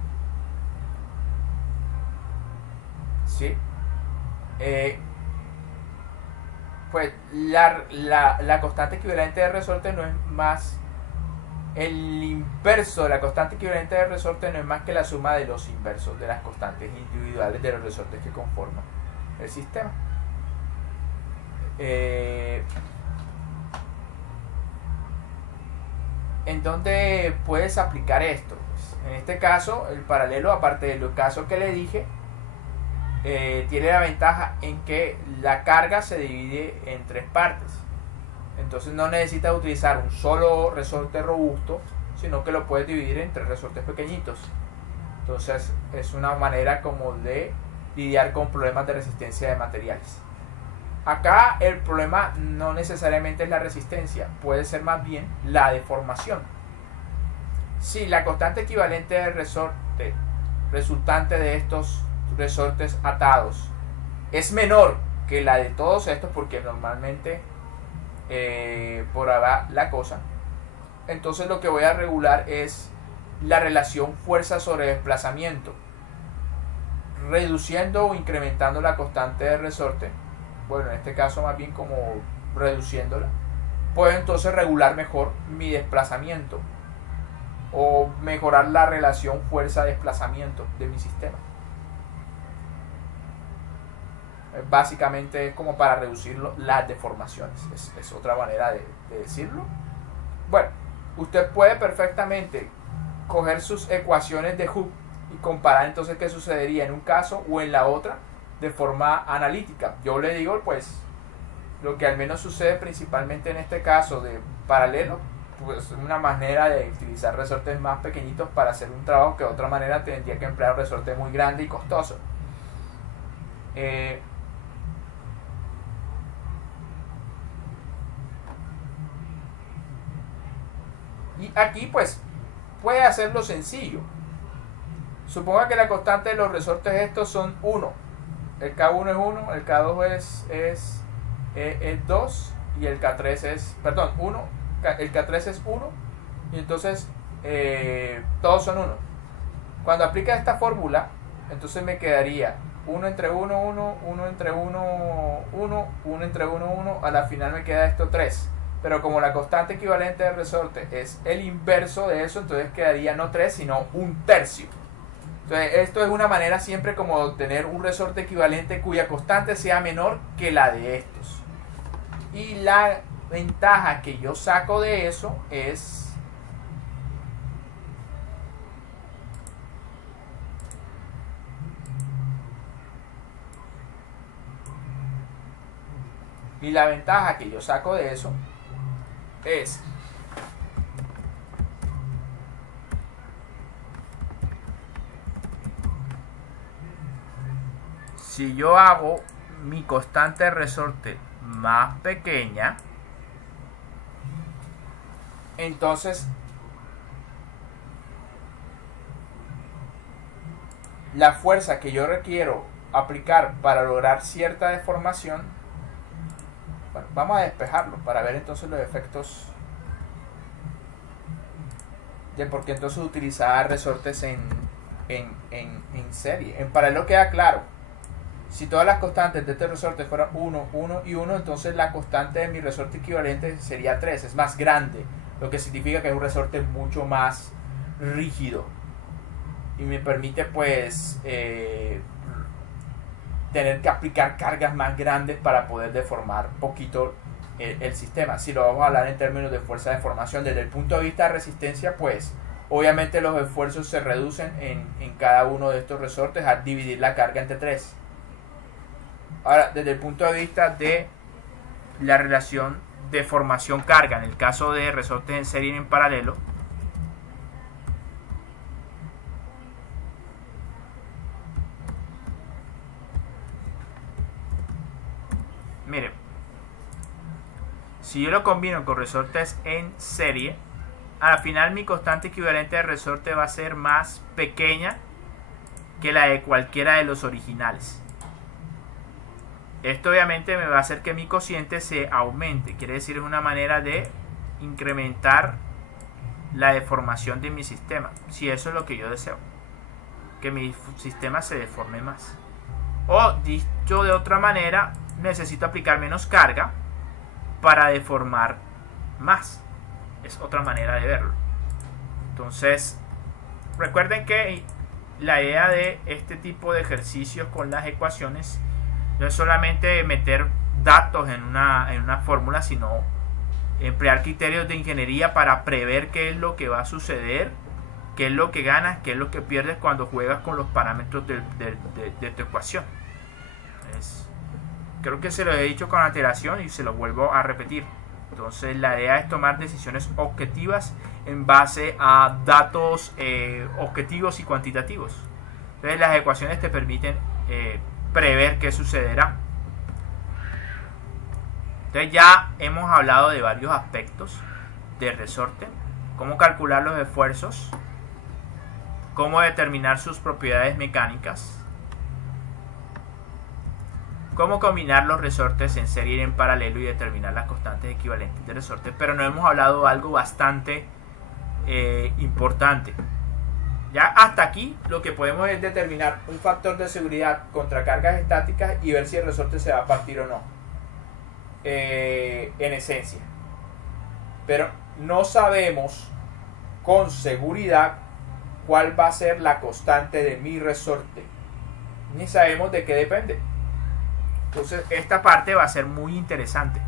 ¿sí? Pues la constante equivalente de resorte no es más, el inverso de la constante equivalente de resorte no es más que la suma de los inversos de las constantes individuales de los resortes que conforman el sistema. ¿En dónde puedes aplicar esto? Pues, en este caso, el paralelo, aparte de los casos que le dije, tiene la ventaja en que la carga se divide en tres partes. Entonces no necesitas utilizar un solo resorte robusto, sino que lo puedes dividir en tres resortes pequeñitos. Entonces es una manera como de lidiar con problemas de resistencia de materiales. Acá el problema no necesariamente es la resistencia, puede ser más bien la deformación. Si la constante equivalente del resorte resultante de estos resortes atados es menor que la de todos estos, porque normalmente por ahí va la cosa, entonces lo que voy a regular es la relación fuerza sobre desplazamiento, reduciendo o incrementando la constante de resorte. Bueno, en este caso más bien como reduciéndola, puedo entonces regular mejor mi desplazamiento o mejorar la relación fuerza-desplazamiento de mi sistema. Básicamente es como para reducir las deformaciones, es otra manera de decirlo. Bueno, usted puede perfectamente coger sus ecuaciones de Hooke y comparar entonces qué sucedería en un caso o en la otra de forma analítica. Yo le digo pues lo que al menos sucede principalmente en este caso de paralelo, pues una manera de utilizar resortes más pequeñitos para hacer un trabajo que de otra manera tendría que emplear un resorte muy grande y costoso. Y aquí pues puede hacerlo sencillo. Suponga que la constante de los resortes estos son 1. El K1 es 1, el K2 es 2 y el K3 es, perdón, 1, el K3 es 1 y entonces todos son 1. Cuando aplica esta fórmula, entonces me quedaría 1 entre 1, 1, 1 entre 1, 1, 1 entre 1, 1, a la final me queda esto 3. Pero como la constante equivalente del resorte es el inverso de eso, entonces quedaría no 3, sino 1/3. Entonces esto es una manera siempre como de obtener un resorte equivalente cuya constante sea menor que la de estos. Y la ventaja que yo saco de eso es si yo hago mi constante de resorte más pequeña, entonces la fuerza que yo requiero aplicar para lograr cierta deformación, bueno, vamos a despejarlo para ver entonces los efectos de por qué entonces utilizar resortes en serie. En paralelo queda claro. Si todas las constantes de este resorte fueran 1, 1 y 1, entonces la constante de mi resorte equivalente sería 3, es más grande, lo que significa que es un resorte mucho más rígido y me permite pues tener que aplicar cargas más grandes para poder deformar poquito el sistema. Si lo vamos a hablar en términos de fuerza de deformación desde el punto de vista de resistencia, pues obviamente los esfuerzos se reducen en cada uno de estos resortes al dividir la carga entre 3. Ahora, desde el punto de vista de la relación deformación-carga, en el caso de resortes en serie y en paralelo, miren, si yo lo combino con resortes en serie, al final mi constante equivalente de resorte va a ser más pequeña que la de cualquiera de los originales. Esto obviamente me va a hacer que mi cociente se aumente, quiere decir es una manera de incrementar la deformación de mi sistema, si eso es lo que yo deseo, que mi sistema se deforme más. O dicho de otra manera, necesito aplicar menos carga para deformar más. Es otra manera de verlo. Entonces, recuerden que la idea de este tipo de ejercicios con las ecuaciones no es solamente meter datos en una fórmula, sino emplear criterios de ingeniería para prever qué es lo que va a suceder, qué es lo que ganas, qué es lo que pierdes cuando juegas con los parámetros de tu ecuación. Creo que se lo he dicho con antelación y se lo vuelvo a repetir. Entonces la idea es tomar decisiones objetivas en base a datos objetivos y cuantitativos. Entonces las ecuaciones te permiten prever qué sucederá. Entonces ya hemos hablado de varios aspectos del resorte, cómo calcular los esfuerzos, cómo determinar sus propiedades mecánicas, cómo combinar los resortes en serie y en paralelo y determinar las constantes equivalentes de resortes, pero no hemos hablado de algo bastante importante. Ya hasta aquí lo que podemos es determinar un factor de seguridad contra cargas estáticas y ver si el resorte se va a partir o no, en esencia. Pero no sabemos con seguridad cuál va a ser la constante de mi resorte, ni sabemos de qué depende. Entonces esta parte va a ser muy interesante.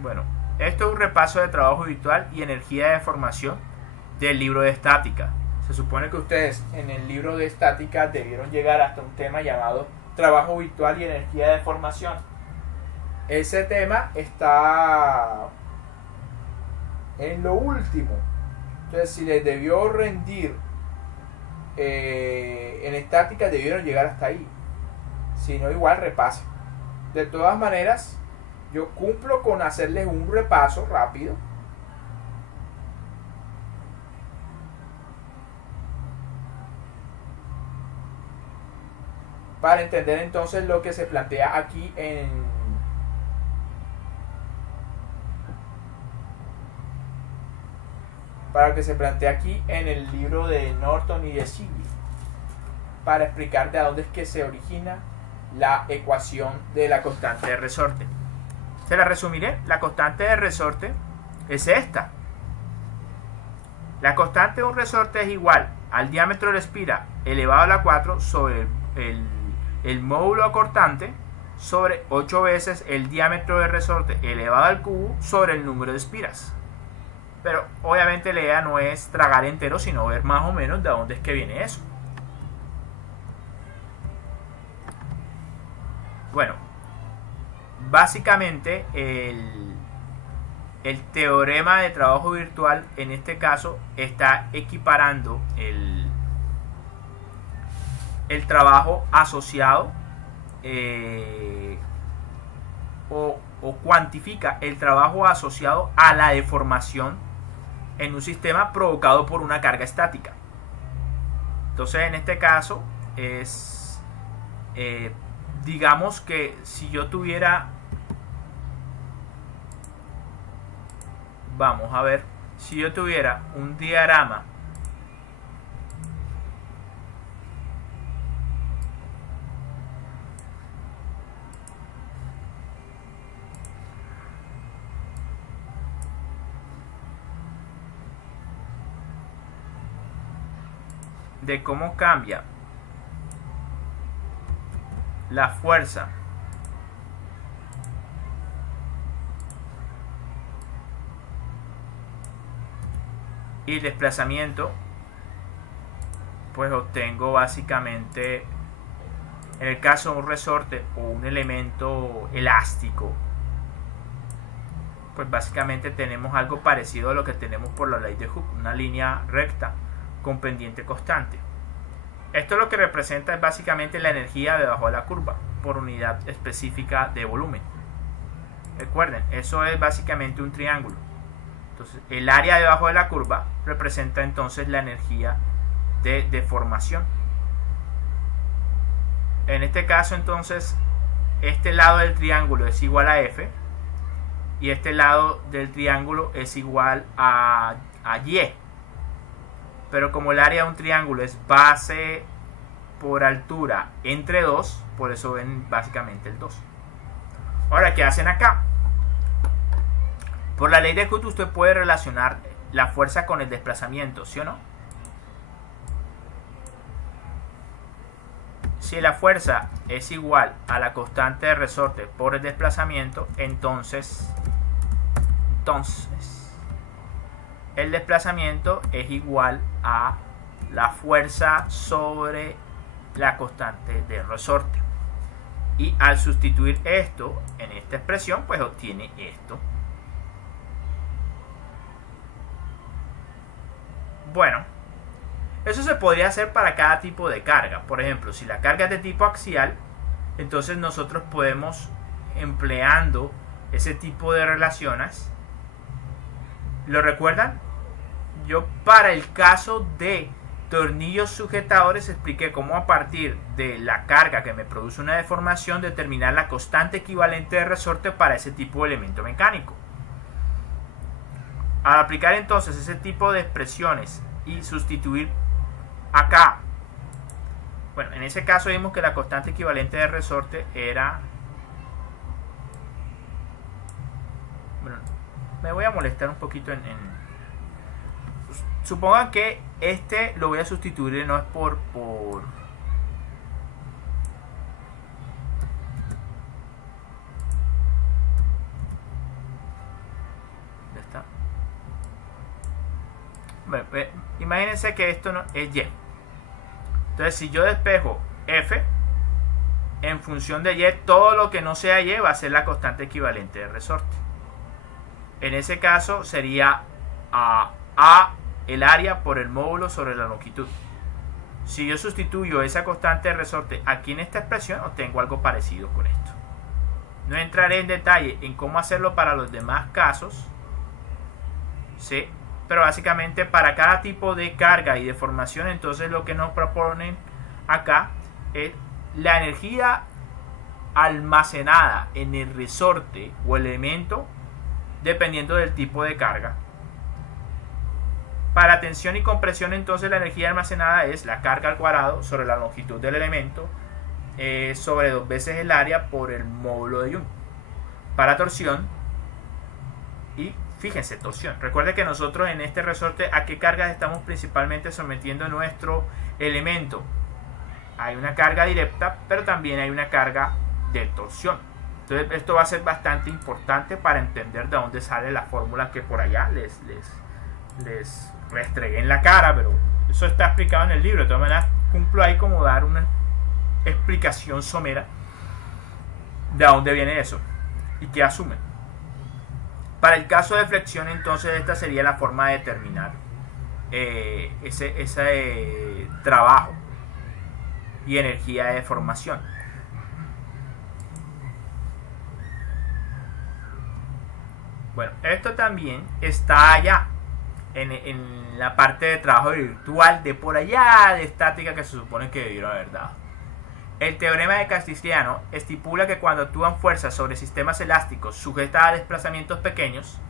Bueno, esto es un repaso de trabajo virtual y energía de formación del libro de estática. Se supone que ustedes en el libro de estática debieron llegar hasta un tema llamado trabajo virtual y energía de formación. Ese tema está en lo último. Entonces, si les debió rendir en estática, debieron llegar hasta ahí. Si no, igual repasen. De todas maneras, yo cumplo con hacerles un repaso rápido. Para entender entonces lo que se plantea aquí en el libro de Norton y de Sigley, para explicar de dónde es que se origina la ecuación de la constante de resorte. Se la resumiré. La constante de resorte es esta. La constante de un resorte es igual al diámetro de la espira elevado a la 4 sobre el módulo cortante sobre 8 veces el diámetro del resorte elevado al cubo sobre el número de espiras. Pero obviamente la idea no es tragar entero, sino ver más o menos de dónde es que viene eso. Bueno, básicamente el teorema de trabajo virtual en este caso está equiparando el trabajo asociado o cuantifica el trabajo asociado a la deformación en un sistema provocado por una carga estática. Entonces en este caso es digamos que si yo tuviera, vamos a ver, si yo tuviera un diagrama de cómo cambia la fuerza y el desplazamiento, pues obtengo básicamente, en el caso de un resorte o un elemento elástico, pues básicamente tenemos algo parecido a lo que tenemos por la ley de Hooke, una línea recta con pendiente constante. Esto lo que representa es básicamente la energía debajo de la curva por unidad específica de volumen. Recuerden, eso es básicamente un triángulo. Entonces, el área debajo de la curva representa entonces la energía de deformación. En este caso, entonces, este lado del triángulo es igual a F y este lado del triángulo es igual a Y. Pero como el área de un triángulo es base por altura entre 2, por eso ven básicamente el 2. Ahora, ¿qué hacen acá? Por la ley de Hooke usted puede relacionar la fuerza con el desplazamiento, ¿sí o no? Si la fuerza es igual a la constante de resorte por el desplazamiento, entonces el desplazamiento es igual a la fuerza sobre la constante de resorte. Y al sustituir esto en esta expresión, pues obtiene esto. Bueno, eso se podría hacer para cada tipo de carga. Por ejemplo, si la carga es de tipo axial, entonces nosotros podemos, empleando ese tipo de relaciones, ¿lo recuerdan? Yo para el caso de tornillos sujetadores expliqué cómo a partir de la carga que me produce una deformación determinar la constante equivalente de resorte para ese tipo de elemento mecánico. Al aplicar entonces ese tipo de expresiones y sustituir acá, bueno, en ese caso vimos que la constante equivalente de resorte era, bueno, me voy a molestar un poquito supongan que este lo voy a sustituir, no es por ¿dónde está? Bueno, imagínense que esto no es Y. Entonces, si yo despejo F en función de Y, todo lo que no sea Y va a ser la constante equivalente de resorte. En ese caso sería A el área por el módulo sobre la longitud. Si yo sustituyo esa constante de resorte aquí en esta expresión, obtengo algo parecido con esto. No entraré en detalle en cómo hacerlo para los demás casos, ¿sí? Pero básicamente para cada tipo de carga y deformación, entonces lo que nos proponen acá es la energía almacenada en el resorte o elemento dependiendo del tipo de carga. Para tensión y compresión, entonces la energía almacenada es la carga al cuadrado sobre la longitud del elemento sobre 2 veces el área por el módulo de Young. Para torsión, y fíjense, torsión. Recuerden que nosotros en este resorte, ¿a qué cargas estamos principalmente sometiendo nuestro elemento? Hay una carga directa, pero también hay una carga de torsión. Entonces esto va a ser bastante importante para entender de dónde sale la fórmula que por allá les restregué en la cara, pero eso está explicado en el libro. De todas maneras, cumplo ahí como dar una explicación somera de dónde viene eso y qué asumen. Para el caso de flexión, entonces esta sería la forma de determinar ese trabajo y energía de deformación. Bueno, esto también está allá en la parte de trabajo virtual de por allá de estática que se supone que debieron haber dado. El teorema de Castigliano estipula que cuando actúan fuerzas sobre sistemas elásticos sujetas a desplazamientos pequeños,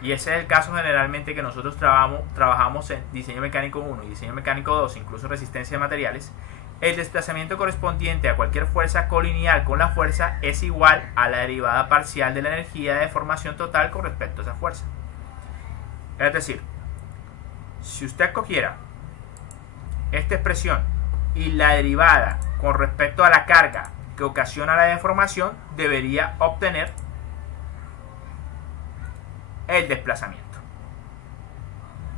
y ese es el caso generalmente que nosotros trabajamos en diseño mecánico 1 y diseño mecánico 2, incluso resistencia de materiales, el desplazamiento correspondiente a cualquier fuerza colineal con la fuerza es igual a la derivada parcial de la energía de deformación total con respecto a esa fuerza. Es decir, si usted cogiera esta expresión y la derivada con respecto a la carga que ocasiona la deformación, debería obtener el desplazamiento.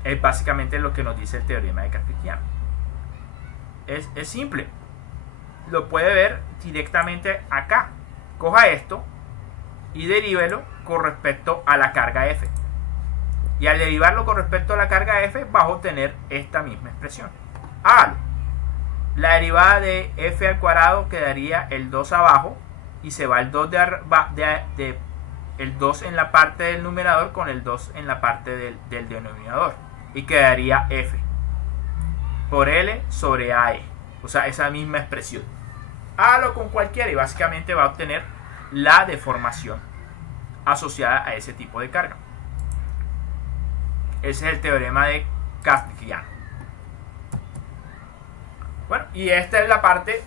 Es básicamente lo que nos dice el teorema de Castigliano. Es simple. Lo puede ver directamente acá. Coja esto y derívelo con respecto a la carga F. Y al derivarlo con respecto a la carga F, vas a obtener esta misma expresión. Hágalo. La derivada de F al cuadrado quedaría el 2 abajo y se va el 2 el 2 en la parte del numerador con el 2 en la parte del denominador. Y quedaría F por L sobre AE. O sea, esa misma expresión. Hágalo con cualquiera y básicamente va a obtener la deformación asociada a ese tipo de carga. Ese es el teorema de Castigliano. Bueno, y esta es la parte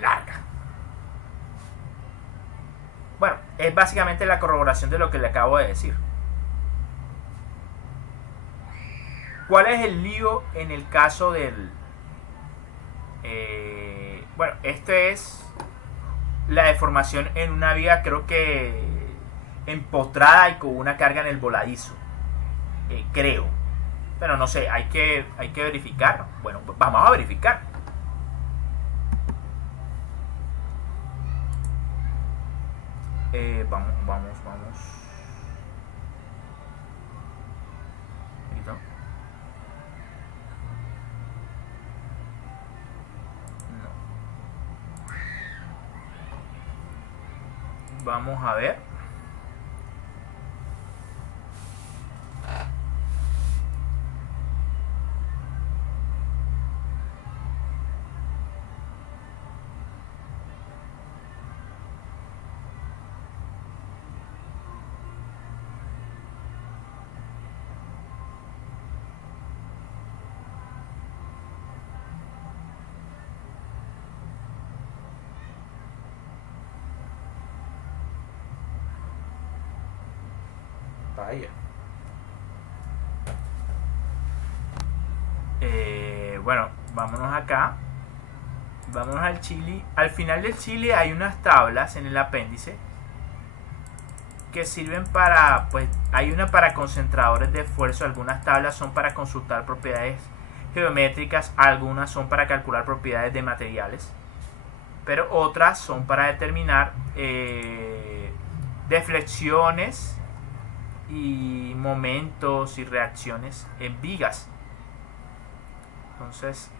larga. Bueno, es básicamente la corroboración de lo que le acabo de decir. ¿Cuál es el lío en el caso del... bueno, este es la deformación en una viga, creo que empotrada y con una carga en el voladizo. Creo. Pero no sé, hay que verificar. Bueno, vamos a verificar. Vamos. Vamos a ver. Vaya. Bueno, vámonos acá. Vámonos al Chile. Al final del Chile hay unas tablas en el apéndice que sirven para, pues, hay una para concentradores de esfuerzo, algunas tablas son para consultar propiedades geométricas, algunas son para calcular propiedades de materiales, pero otras son para determinar deflexiones y momentos y reacciones en vigas. Entonces,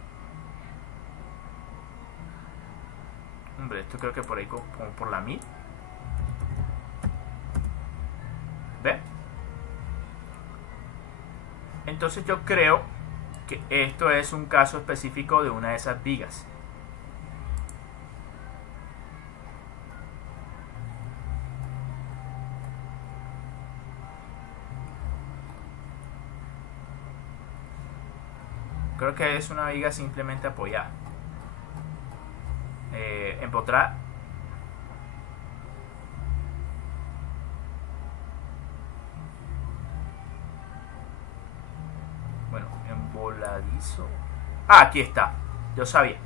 hombre, esto creo que por ahí como por la 1000. ¿Ve? Entonces yo creo que esto es un caso específico de una de esas vigas. Creo que es una viga simplemente apoyada. Empotrada. Bueno, emboladizo. Ah, aquí está. Yo sabía.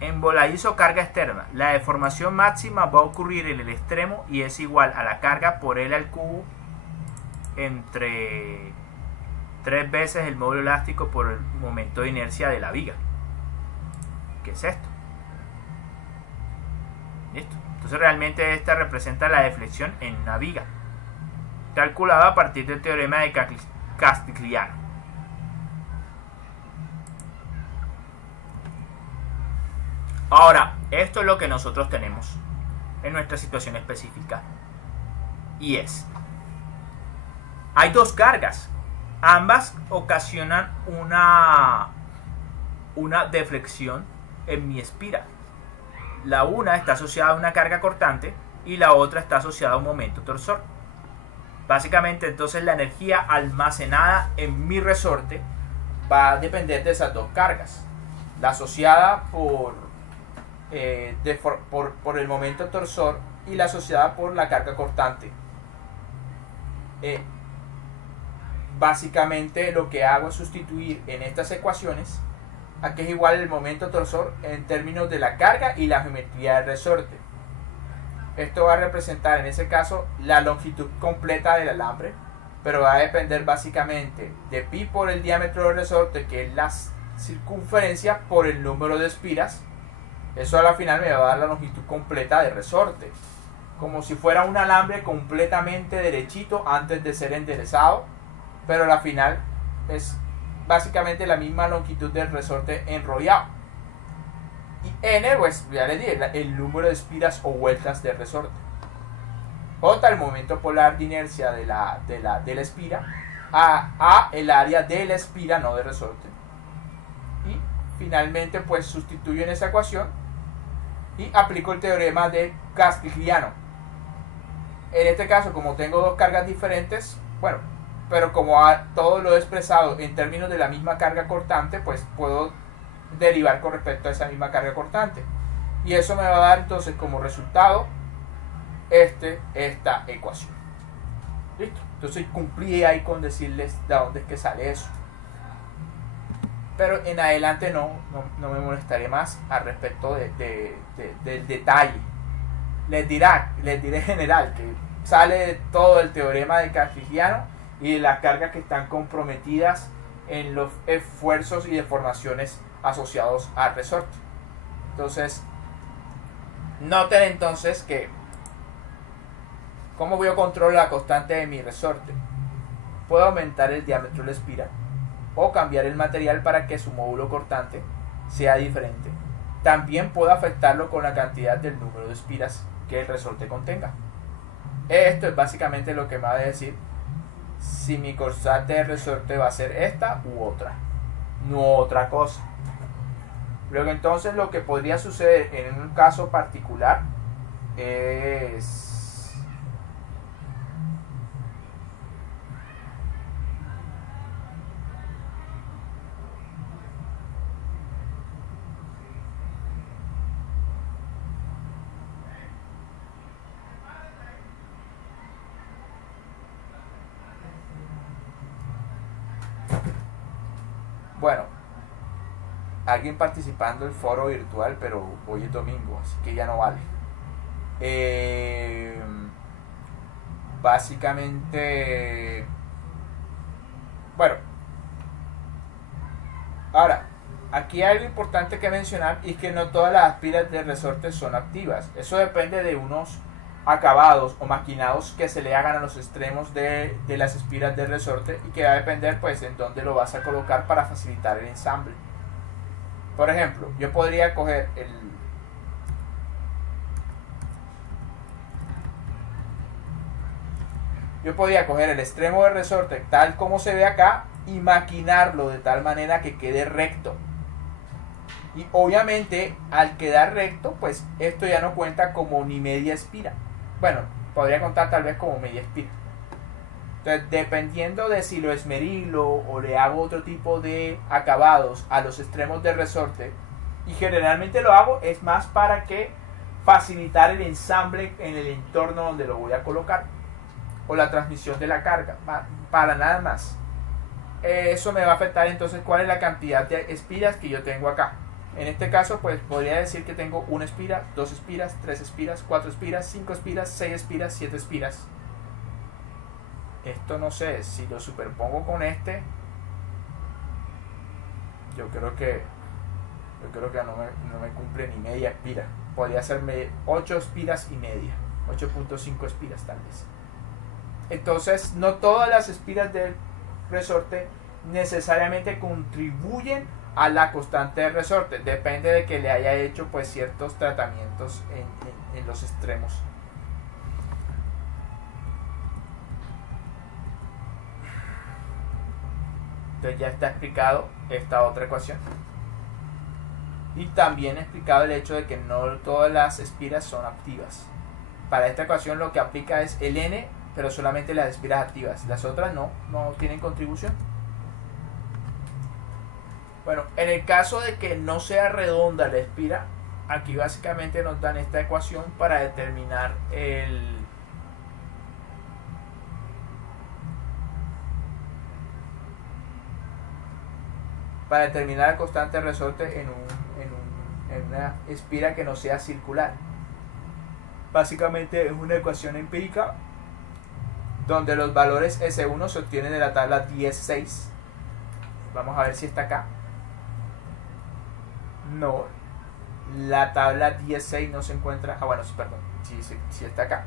Emboladizo, carga externa. La deformación máxima va a ocurrir en el extremo y es igual a la carga por L al cubo entre 3 veces el módulo elástico por el momento de inercia de la viga. ¿Qué es esto? Listo. Entonces realmente esta representa la deflexión en una viga, calculada a partir del teorema de Castigliano. Ahora, esto es lo que nosotros tenemos en nuestra situación específica. Y es, hay dos cargas. Ambas ocasionan una deflexión en mi espira. La una está asociada a una carga cortante y la otra está asociada a un momento torsor. Básicamente, entonces, la energía almacenada en mi resorte va a depender de esas dos cargas. La asociada por el momento torsor y la asociada por la carga cortante. Básicamente lo que hago es sustituir en estas ecuaciones a que es igual el momento torsor en términos de la carga y la geometría del resorte. Esto va a representar en ese caso la longitud completa del alambre, pero va a depender básicamente de pi por el diámetro del resorte, que es la circunferencia por el número de espiras. Eso a la final me va a dar la longitud completa del resorte, como si fuera un alambre completamente derechito antes de ser enderezado, pero a la final es básicamente la misma longitud del resorte enrollado. Y n, pues ya les dije, el número de espiras o vueltas del resorte. J, el momento polar de inercia de la espira. A, el área de la espira, no del resorte. Y finalmente pues sustituyo en esa ecuación y aplico el teorema de Castigliano. En este caso, como tengo dos cargas diferentes, bueno, pero como todo lo he expresado en términos de la misma carga cortante, pues puedo derivar con respecto a esa misma carga cortante. Y eso me va a dar entonces como resultado esta ecuación. ¿Listo? Entonces cumplí ahí con decirles de dónde es que sale eso. Pero en adelante no me molestaré más al respecto del detalle. Les diré en general que sale todo el teorema de Castigliano y de las cargas que están comprometidas en los esfuerzos y deformaciones asociados al resorte. Entonces, noten entonces que ¿cómo voy a controlar la constante de mi resorte? Puedo aumentar el diámetro de la espira o cambiar el material para que su módulo cortante sea diferente. También puedo afectarlo con la cantidad del número de espiras que el resorte contenga. Esto es básicamente lo que me va a decir si mi constante de resorte va a ser esta u otra, no otra cosa. Luego entonces lo que podría suceder en un caso particular es bueno, alguien participando en el foro virtual, pero hoy es domingo, así que ya no vale. Básicamente, bueno, ahora, aquí hay algo importante que mencionar y es que no todas las aspiras de resorte son activas. Eso depende de unos acabados o maquinados que se le hagan a los extremos de las espiras del resorte y que va a depender pues en dónde lo vas a colocar para facilitar el ensamble. Por ejemplo, yo podría coger el extremo del resorte tal como se ve acá y maquinarlo de tal manera que quede recto. Y obviamente al quedar recto, pues esto ya no cuenta como ni media espira. Bueno, podría contar tal vez como media espira. Entonces, dependiendo de si lo esmerilo o le hago otro tipo de acabados a los extremos del resorte, y generalmente lo hago es más para que facilitar el ensamble en el entorno donde lo voy a colocar o la transmisión de la carga, para nada más. Eso me va a afectar entonces cuál es la cantidad de espiras que yo tengo acá. En este caso pues podría decir que tengo una espira, 2 espiras, 3 espiras, 4 espiras, 5 espiras, 6 espiras, 7 espiras. Esto no sé, si lo superpongo con yo creo que no me cumple ni media espira. Podría serme 8 espiras y media, 8.5 espiras tal vez. Entonces no todas las espiras del resorte necesariamente contribuyen a la constante del resorte, depende de que le haya hecho pues ciertos tratamientos en los extremos. Entonces ya está explicado esta otra ecuación y también he explicado el hecho de que no todas las espiras son activas. Para esta ecuación lo que aplica es el n, pero solamente las espiras activas, las otras no tienen contribución. Bueno, en el caso de que no sea redonda la espira, aquí básicamente nos dan esta ecuación para determinar para determinar la constante de resorte en una espira que no sea circular. Básicamente es una ecuación empírica donde los valores S1 se obtienen de la tabla 10.6. Vamos a ver si está acá. No, la tabla 10.6 no se encuentra. Bueno, sí, perdón, sí está acá.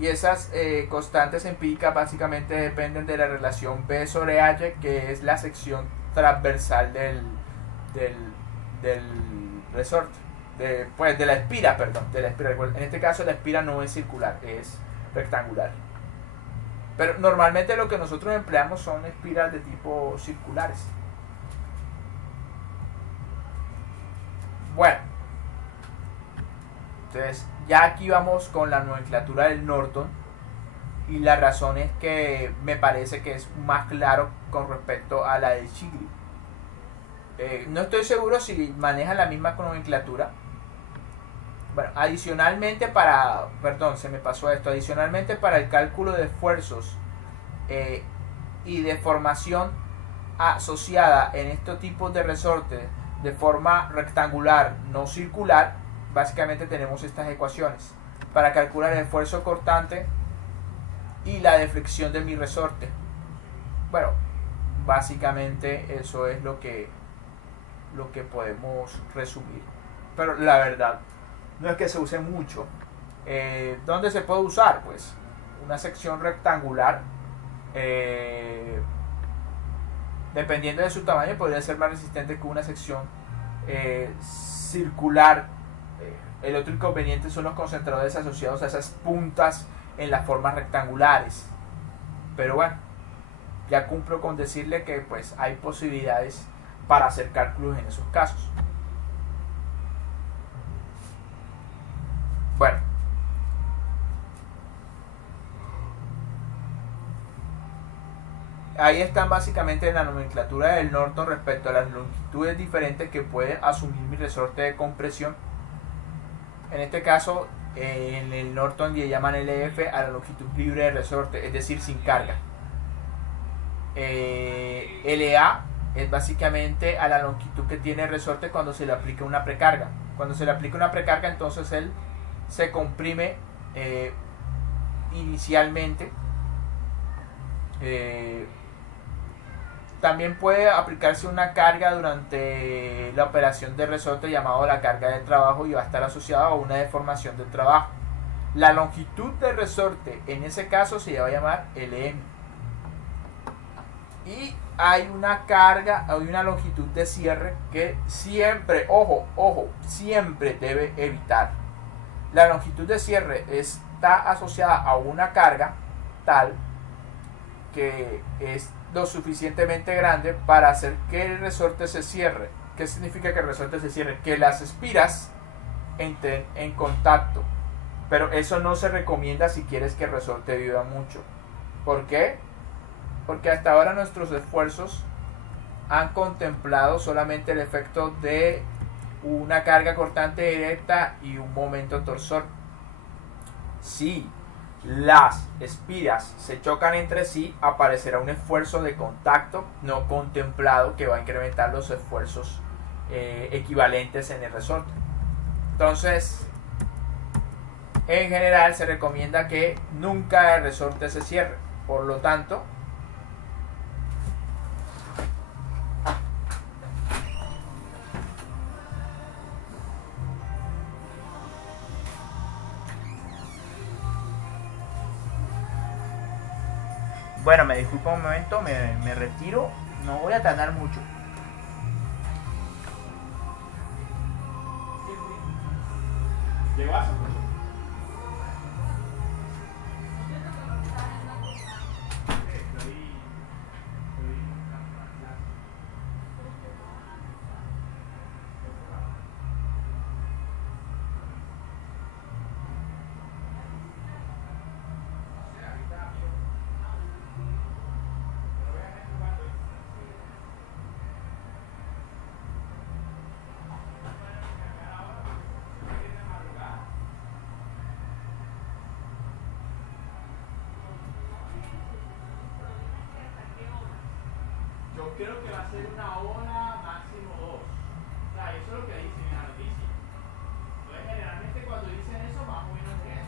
Y esas constantes empíricas básicamente dependen de la relación B sobre H, que es la sección transversal del resorte. De la espira, perdón. De la espira. En este caso la espira no es circular, es rectangular. Pero normalmente lo que nosotros empleamos son espiras de tipo circulares. Bueno, entonces ya aquí vamos con la nomenclatura del Norton, y la razón es que me parece que es más claro con respecto a la del Shigley. No estoy seguro si manejan la misma nomenclatura. Bueno, adicionalmente para el cálculo de esfuerzos y de formación asociada en estos tipos de resortes de forma rectangular, no circular, básicamente tenemos estas ecuaciones para calcular el esfuerzo cortante y la deflexión de mi resorte. Bueno, básicamente eso es lo que podemos resumir. Pero la verdad, no es que se use mucho. ¿Dónde se puede usar? Pues una sección rectangular, dependiendo de su tamaño, podría ser más resistente que una sección circular. El otro inconveniente son los concentradores asociados a esas puntas en las formas rectangulares. Pero bueno, ya cumplo con decirle que pues hay posibilidades para hacer cálculos en esos casos. Bueno, ahí están básicamente la nomenclatura del Norton respecto a las longitudes diferentes que puede asumir mi resorte de compresión. En este caso, en el Norton le llaman LF a la longitud libre de resorte, es decir, sin carga. LA es básicamente a la longitud que tiene el resorte cuando se le aplica una precarga. Cuando se le aplica una precarga, entonces él se comprime inicialmente. También puede aplicarse una carga durante la operación de resorte llamado la carga de trabajo, y va a estar asociada a una deformación del trabajo. La longitud de resorte en ese caso se va a llamar LM. Y hay una carga, hay una longitud de cierre que siempre, siempre debe evitar. La longitud de cierre está asociada a una carga tal que es lo suficientemente grande para hacer que el resorte se cierre. ¿Qué significa que el resorte se cierre? Que las espiras entren en contacto. Pero eso no se recomienda si quieres que el resorte viva mucho. ¿Por qué? Porque hasta ahora nuestros esfuerzos han contemplado solamente el efecto de una carga cortante directa y un momento torsor. Si las espiras se chocan entre sí, aparecerá un esfuerzo de contacto no contemplado que va a incrementar los esfuerzos equivalentes en el resorte. Entonces, en general se recomienda que nunca el resorte se cierre. Por lo tanto, bueno, me disculpo un momento, me retiro, no voy a tardar mucho. ¿Llegas? creo que va a ser 1 hora, máximo 2. O sea, eso es lo que dice en la noticia. Entonces, generalmente cuando dicen eso, más o menos es eso.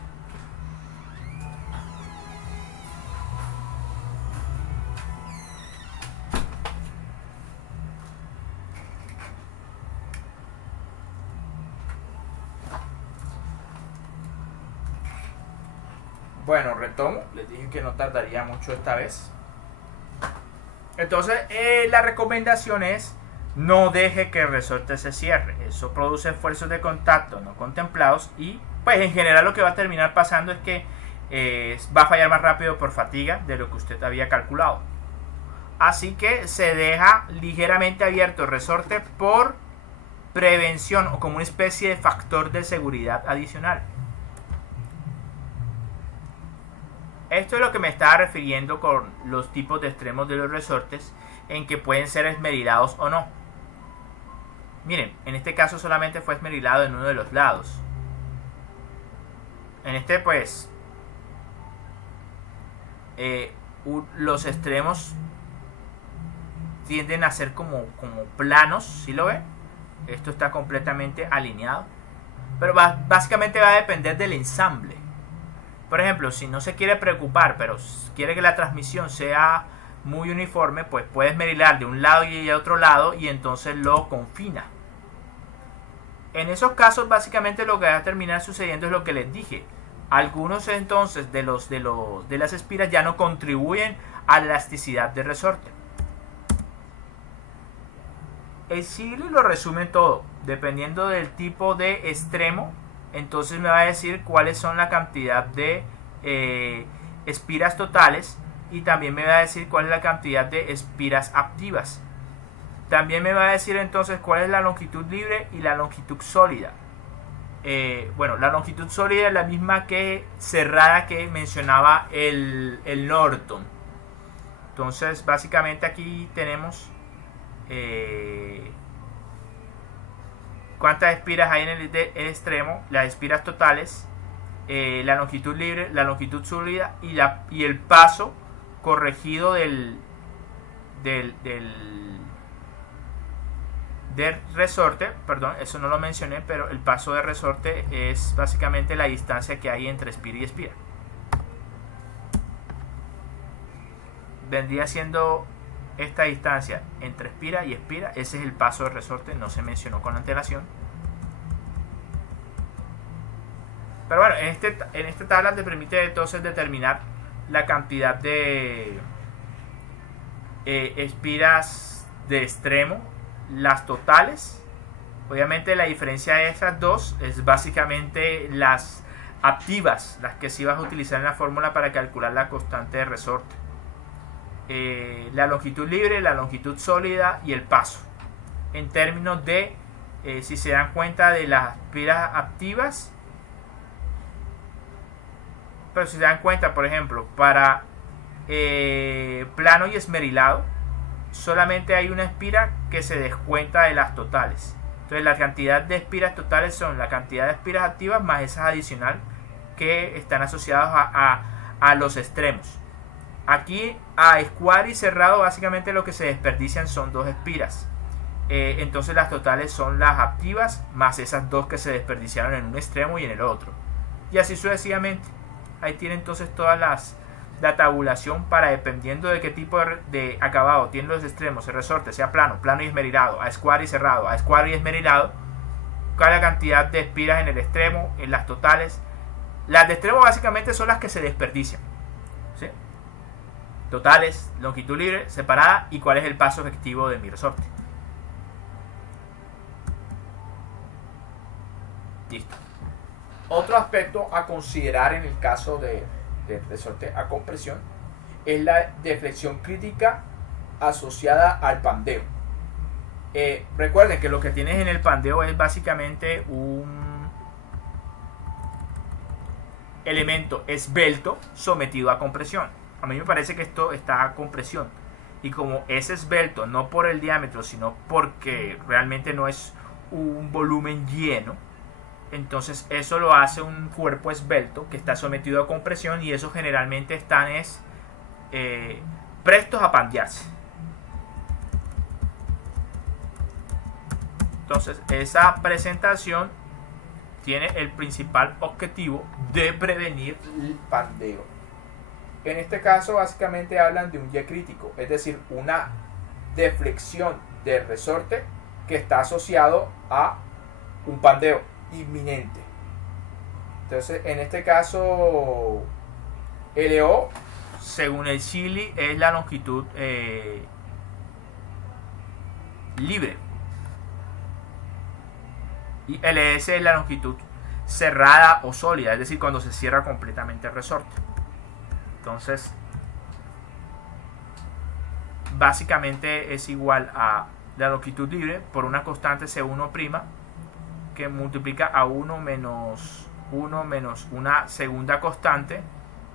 Bueno, retomo. Les dije que no tardaría mucho esta vez. Entonces, la recomendación es no deje que el resorte se cierre. Eso produce esfuerzos de contacto no contemplados y, pues, en general lo que va a terminar pasando es que va a fallar más rápido por fatiga de lo que usted había calculado. Así que se deja ligeramente abierto el resorte por prevención o como una especie de factor de seguridad adicional. Esto es lo que me estaba refiriendo con los tipos de extremos de los resortes en que pueden ser esmerilados o no. Miren, en este caso solamente fue esmerilado en uno de los lados. En este pues los extremos tienden a ser como planos, ¿sí lo ve? Esto está completamente alineado. Pero básicamente va a depender del ensamble. Por ejemplo, si no se quiere preocupar, pero quiere que la transmisión sea muy uniforme, pues puede esmerilar de un lado y de otro lado y entonces lo confina. En esos casos, básicamente lo que va a terminar sucediendo es lo que les dije. Algunos entonces de las espiras ya no contribuyen a la elasticidad del resorte. El siglo lo resume todo. Dependiendo del tipo de extremo, entonces me va a decir cuáles son la cantidad de espiras totales y también me va a decir cuál es la cantidad de espiras activas. También me va a decir entonces cuál es la longitud libre y la longitud sólida. Bueno, la longitud sólida es la misma que cerrada que mencionaba el Norton. Entonces básicamente aquí tenemos cuántas espiras hay en el extremo, las espiras totales, la longitud libre, la longitud sólida y el paso corregido del resorte. Perdón, eso no lo mencioné, pero el paso de resorte es básicamente la distancia que hay entre espira y espira. Vendría siendo esta distancia entre espira y espira. Ese es el paso de resorte, no se mencionó con antelación. Pero bueno, en esta tabla te permite entonces determinar la cantidad de espiras de extremo, las totales. Obviamente la diferencia de esas dos es básicamente las activas, las que sí vas a utilizar en la fórmula para calcular la constante de resorte. La longitud libre, la longitud sólida y el paso. En términos de, si se dan cuenta de las espiras activas, pero si se dan cuenta, por ejemplo, para plano y esmerilado, solamente hay una espira que se descuenta de las totales. Entonces la cantidad de espiras totales son la cantidad de espiras activas más esas adicional que están asociadas a los extremos. Aquí a escuadra y cerrado básicamente lo que se desperdician son dos espiras. Entonces las totales son las activas más esas dos que se desperdiciaron en un extremo y en el otro. Y así sucesivamente. Ahí tienen entonces todas la tabulación para, dependiendo de qué tipo de acabado tienen los extremos, el resorte, sea plano, plano y esmerilado, a escuadra y cerrado, a escuadra y esmerilado, cuál es la cantidad de espiras en el extremo, en las totales. Las de extremo básicamente son las que se desperdician, ¿sí? Totales, longitud libre, separada y cuál es el paso efectivo de mi resorte. Listo. Otro aspecto a considerar en el caso de resorte a compresión es la deflexión crítica asociada al pandeo. Recuerden que lo que tienes en el pandeo es básicamente un elemento esbelto sometido a compresión. A mí me parece que esto está a compresión, y como es esbelto no por el diámetro sino porque realmente no es un volumen lleno, entonces eso lo hace un cuerpo esbelto que está sometido a compresión, y eso generalmente están prestos a pandearse. Entonces, esa presentación tiene el principal objetivo de prevenir el pandeo. En este caso, básicamente hablan de un Y crítico, es decir, una deflexión del resorte que está asociado a un pandeo inminente. Entonces, en este caso, LO, según el Chile, es la longitud libre. Y LS es la longitud cerrada o sólida, es decir, cuando se cierra completamente el resorte. Entonces, básicamente es igual a la longitud libre por una constante C1' que multiplica a 1 menos una segunda constante,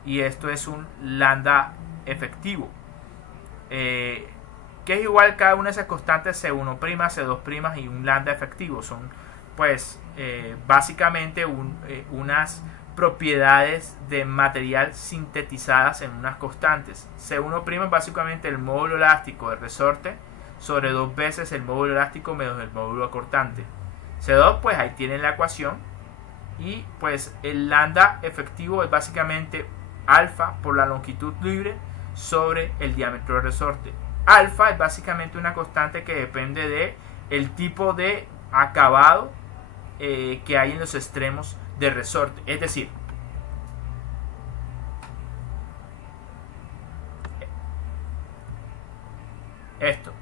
y esto es un lambda efectivo, que es igual cada una de esas constantes C1', C2' y un lambda efectivo. Son pues básicamente unas propiedades de material sintetizadas en unas constantes. C1' es básicamente el módulo elástico del resorte sobre 2 veces el módulo elástico menos el módulo cortante. C2, pues ahí tienen la ecuación, y pues el lambda efectivo es básicamente alfa por la longitud libre sobre el diámetro del resorte. Alfa es básicamente una constante que depende de el tipo de acabado que hay en los extremos del resorte. Es decir, esto,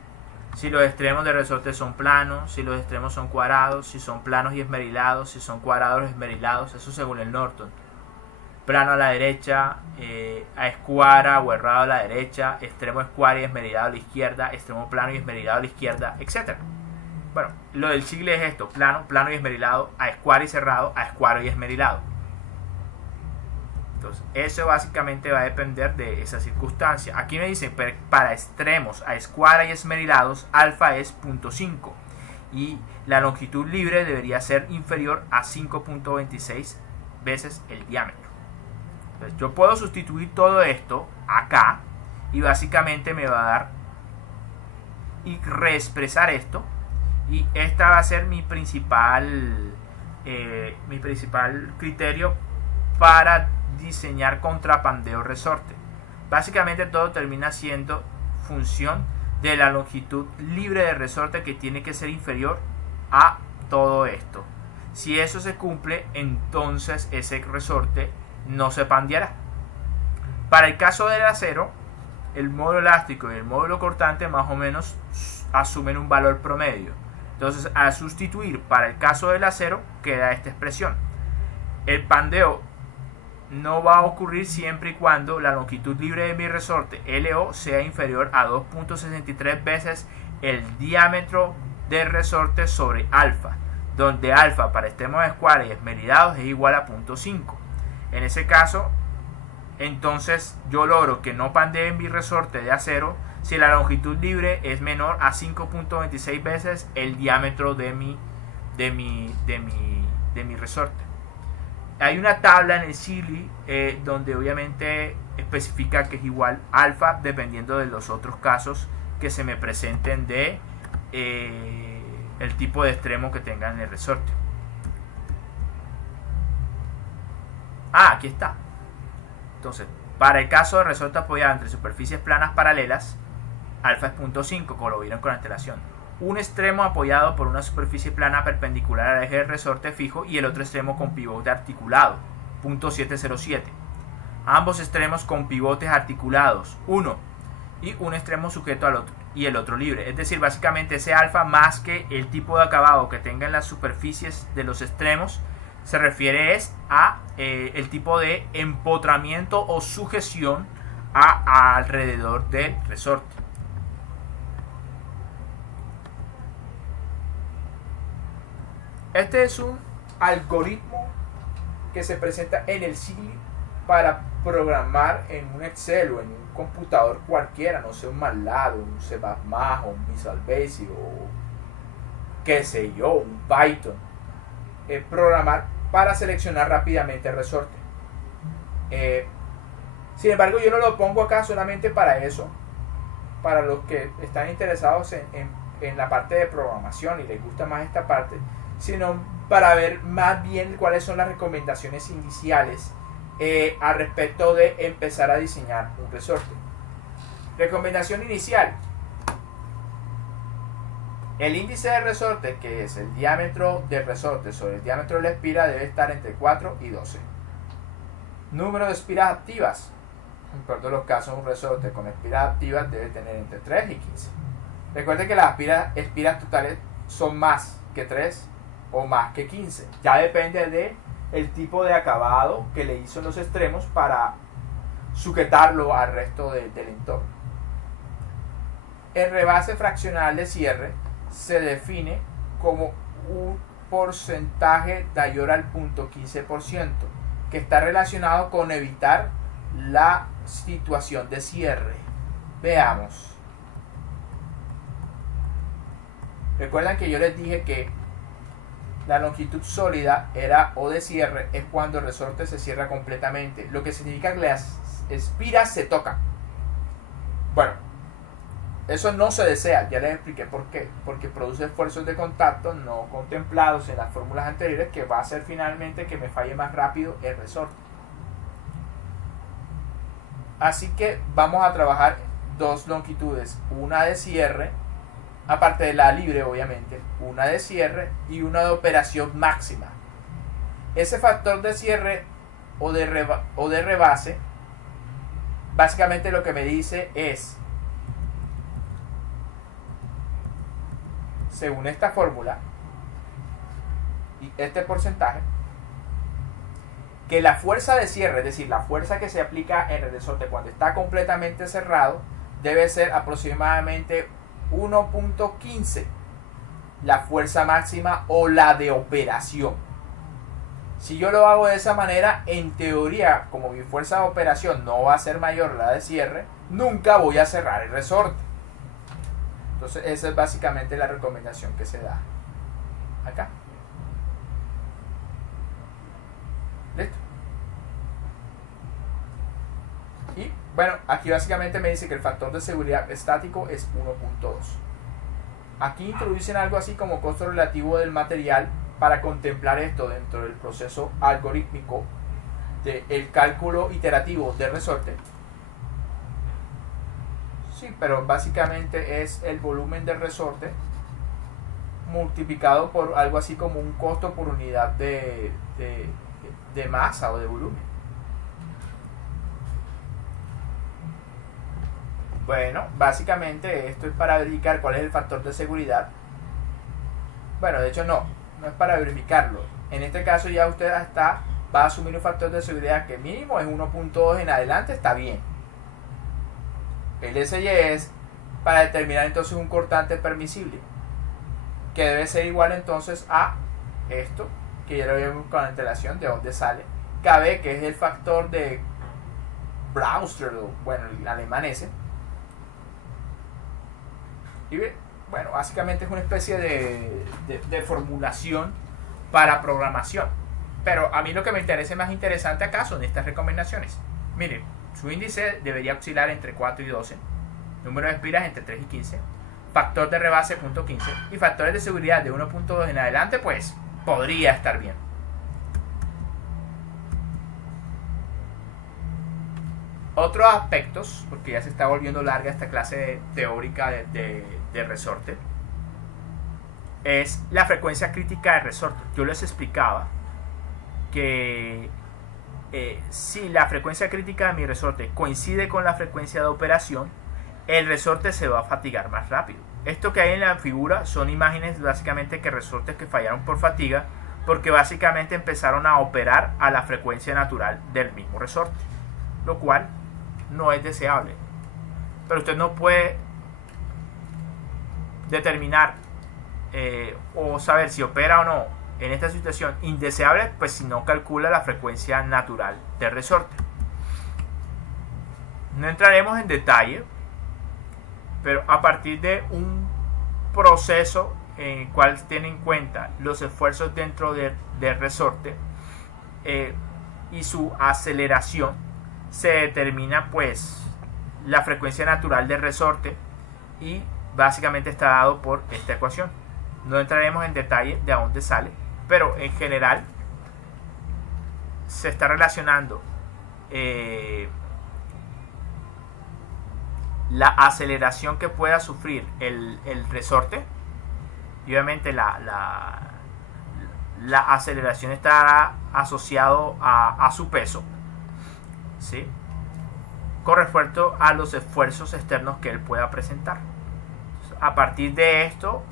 si los extremos del resorte son planos, si los extremos son cuadrados, si son planos y esmerilados, si son cuadrados y esmerilados, eso según el Norton. Plano a la derecha, a escuadra o errado a la derecha, extremo escuadra y esmerilado a la izquierda, extremo plano y esmerilado a la izquierda, etc. Bueno, lo del Chile es esto: plano, plano y esmerilado, a escuadra y cerrado, a escuadra y esmerilado. Entonces, eso básicamente va a depender de esa circunstancia. Aquí me dicen, para extremos a escuadra y esmerilados, alfa es 0.5 y la longitud libre debería ser inferior a 5.26 veces el diámetro. Entonces, yo puedo sustituir todo esto acá y básicamente me va a dar y reexpresar esto, y esta va a ser mi principal criterio para diseñar contrapandeo resorte. Básicamente todo termina siendo función de la longitud libre de resorte, que tiene que ser inferior a todo esto. Si eso se cumple, entonces ese resorte no se pandeará. Para el caso del acero, el módulo elástico y el módulo cortante más o menos asumen un valor promedio. Entonces, al sustituir para el caso del acero, queda esta expresión. El pandeo no va a ocurrir siempre y cuando la longitud libre de mi resorte LO sea inferior a 2.63 veces el diámetro del resorte sobre alfa, donde alfa para extremos de escuadra y esmerilados es igual a 0.5. En ese caso, entonces yo logro que no pandee mi resorte de acero si la longitud libre es menor a 5.26 veces el diámetro de mi resorte. Hay una tabla en el CILI donde obviamente especifica que es igual alfa dependiendo de los otros casos que se me presenten de el tipo de extremo que tengan en el resorte. Aquí está. Entonces, para el caso de resorte apoyado entre superficies planas paralelas, alfa es 0.5, como lo vieron con antelación. Un extremo apoyado por una superficie plana perpendicular al eje del resorte fijo y el otro extremo con pivote articulado, 0.707. Ambos extremos con pivotes articulados, 1, y un extremo sujeto al otro y el otro libre. Es decir, básicamente ese alfa más que el tipo de acabado que tenga en las superficies de los extremos se refiere a el tipo de empotramiento o sujeción alrededor del resorte. Este es un algoritmo que se presenta en el CILI para programar en un Excel o en un computador cualquiera, no sé, un MATLAB, un C++, o un Visual Basic, o qué sé yo, un Python. Programar para seleccionar rápidamente el resorte. Sin embargo, yo no lo pongo acá solamente para eso, para los que están interesados en en la parte de programación y les gusta más esta parte, sino para ver más bien cuáles son las recomendaciones iniciales al respecto de empezar a diseñar un resorte. Recomendación inicial: el índice de resorte, que es el diámetro del resorte sobre el diámetro de la espira, debe estar entre 4 y 12. Número de espiras activas: en todos los casos, un resorte con espiras activas debe tener entre 3 y 15. Recuerden que las espiras totales son más que 3 o más que 15. Ya depende de el tipo de acabado que le hizo en los extremos para sujetarlo al resto del entorno. El rebase fraccional de cierre se define como un porcentaje mayor al 0.15%, que está relacionado con evitar la situación de cierre. Veamos. Recuerdan que yo les dije que la longitud sólida era O de cierre, es cuando el resorte se cierra completamente, lo que significa que las espiras se tocan. Bueno, eso no se desea, ya les expliqué por qué. Porque produce esfuerzos de contacto no contemplados en las fórmulas anteriores, que va a hacer finalmente que me falle más rápido el resorte. Así que vamos a trabajar dos longitudes, una de cierre, aparte de la libre obviamente, una de cierre y una de operación máxima. Ese factor de cierre o de rebase, básicamente lo que me dice es, según esta fórmula y este porcentaje, que la fuerza de cierre, es decir, la fuerza que se aplica en el resorte cuando está completamente cerrado, debe ser aproximadamente 1.15, la fuerza máxima o la de operación. Si yo lo hago de esa manera, en teoría, como mi fuerza de operación no va a ser mayor a la de cierre, nunca voy a cerrar el resorte. Entonces esa es básicamente la recomendación que se da acá. ¿Listo? Y bueno, aquí básicamente me dice que el factor de seguridad estático es 1.2. Aquí introducen algo así como costo relativo del material para contemplar esto dentro del proceso algorítmico del cálculo iterativo del resorte. Sí, pero básicamente es el volumen del resorte multiplicado por algo así como un costo por unidad de masa o de volumen. Bueno, básicamente esto es para verificar cuál es el factor de seguridad. Bueno, de hecho no es para verificarlo. En este caso ya usted va a asumir un factor de seguridad que mínimo es 1.2 en adelante, está bien. El SY es para determinar entonces un cortante permisible, que debe ser igual entonces a esto, que ya lo vemos con antelación de dónde sale, KB, que es el factor de Brewster, bueno, el alemán ese. Y bueno, básicamente es una especie de formulación para programación. Pero a mí lo que me interesa más interesante acá son estas recomendaciones. Miren, su índice debería oscilar entre 4 y 12, número de espiras entre 3 y 15, factor de rebase 0.15 y factores de seguridad de 1.2 en adelante, pues podría estar bien. Otros aspectos, porque ya se está volviendo larga esta clase teórica de resorte, es la frecuencia crítica de resorte. Yo les explicaba que si la frecuencia crítica de mi resorte coincide con la frecuencia de operación, el resorte se va a fatigar más rápido. Esto que hay en la figura son imágenes básicamente que resortes que fallaron por fatiga, porque básicamente empezaron a operar a la frecuencia natural del mismo resorte, lo cual no es deseable. Pero usted no puede determinar o saber si opera o no en esta situación indeseable, pues si no calcula la frecuencia natural del resorte. No entraremos en detalle, pero a partir de un proceso en el cual tiene en cuenta los esfuerzos dentro del resorte y su aceleración, se determina pues la frecuencia natural del resorte y básicamente está dado por esta ecuación. No entraremos en detalle de a dónde sale, pero en general se está relacionando la aceleración que pueda sufrir el resorte, y obviamente la aceleración estará asociado a su peso, ¿sí?, con respecto a los esfuerzos externos que él pueda presentar. A partir de esto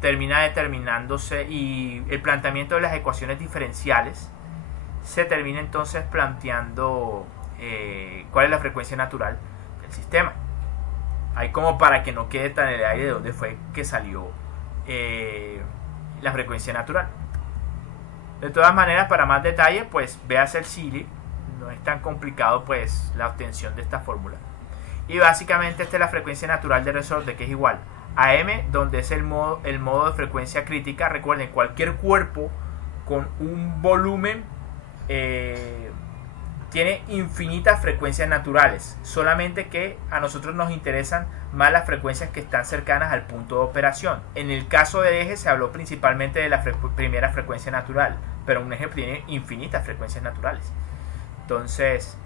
termina determinándose, y el planteamiento de las ecuaciones diferenciales se termina entonces planteando cuál es la frecuencia natural del sistema. Ahí, como para que no quede tan en el aire de dónde fue que salió la frecuencia natural. De todas maneras, para más detalle, pues véase el SILI. No es tan complicado pues la obtención de esta fórmula. Y básicamente esta es la frecuencia natural de resorte, que es igual a m, donde es el modo de frecuencia crítica. Recuerden, cualquier cuerpo con un volumen tiene infinitas frecuencias naturales, solamente que a nosotros nos interesan más las frecuencias que están cercanas al punto de operación. En el caso del eje se habló principalmente de la primera frecuencia natural, pero un eje tiene infinitas frecuencias naturales. Entonces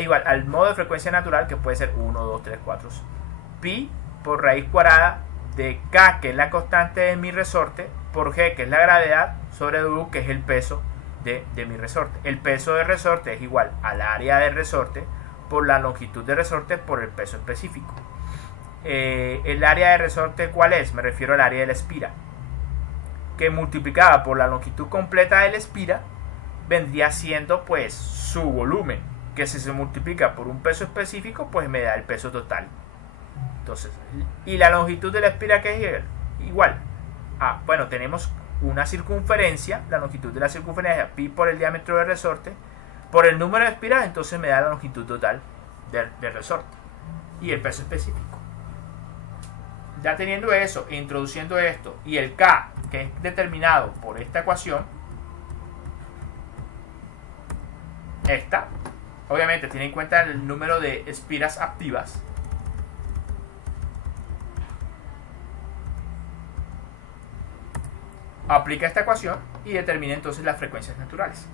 igual al modo de frecuencia natural, que puede ser 1, 2, 3, 4, pi por raíz cuadrada de k, que es la constante de mi resorte, por g, que es la gravedad, sobre w, que es el peso de mi resorte. El peso del resorte es igual al área del resorte por la longitud del resorte por el peso específico. El área de resorte, ¿cuál es? Me refiero al área de la espira, que multiplicada por la longitud completa de la espira vendría siendo pues su volumen, que si se multiplica por un peso específico pues me da el peso total. Entonces, y la longitud de la espira, que es igual a, bueno, tenemos una circunferencia, la longitud de la circunferencia, pi por el diámetro del resorte por el número de espiras, entonces me da la longitud total del resorte y el peso específico. Ya teniendo eso, introduciendo esto y el k, que es determinado por esta ecuación, esta, obviamente tiene en cuenta el número de espiras activas. Aplica esta ecuación y determina entonces las frecuencias naturales.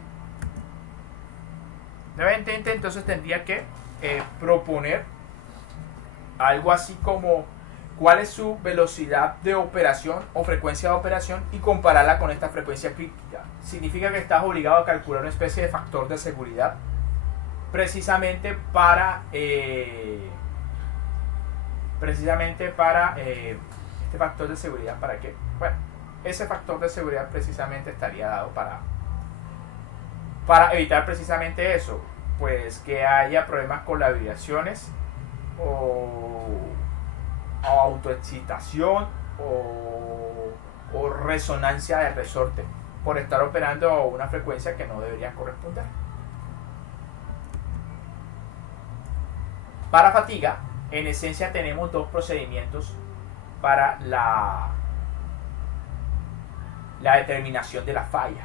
Nuevamente, entonces tendría que proponer algo así como cuál es su velocidad de operación o frecuencia de operación y compararla con esta frecuencia crítica. Significa que estás obligado a calcular una especie de factor de seguridad precisamente para este factor de seguridad. ¿Para qué? Bueno, ese factor de seguridad precisamente estaría dado para evitar precisamente eso, pues que haya problemas con las vibraciones o autoexcitación o resonancia del resorte por estar operando a una frecuencia que no debería corresponder. Para fatiga, en esencia tenemos dos procedimientos para la determinación de la falla.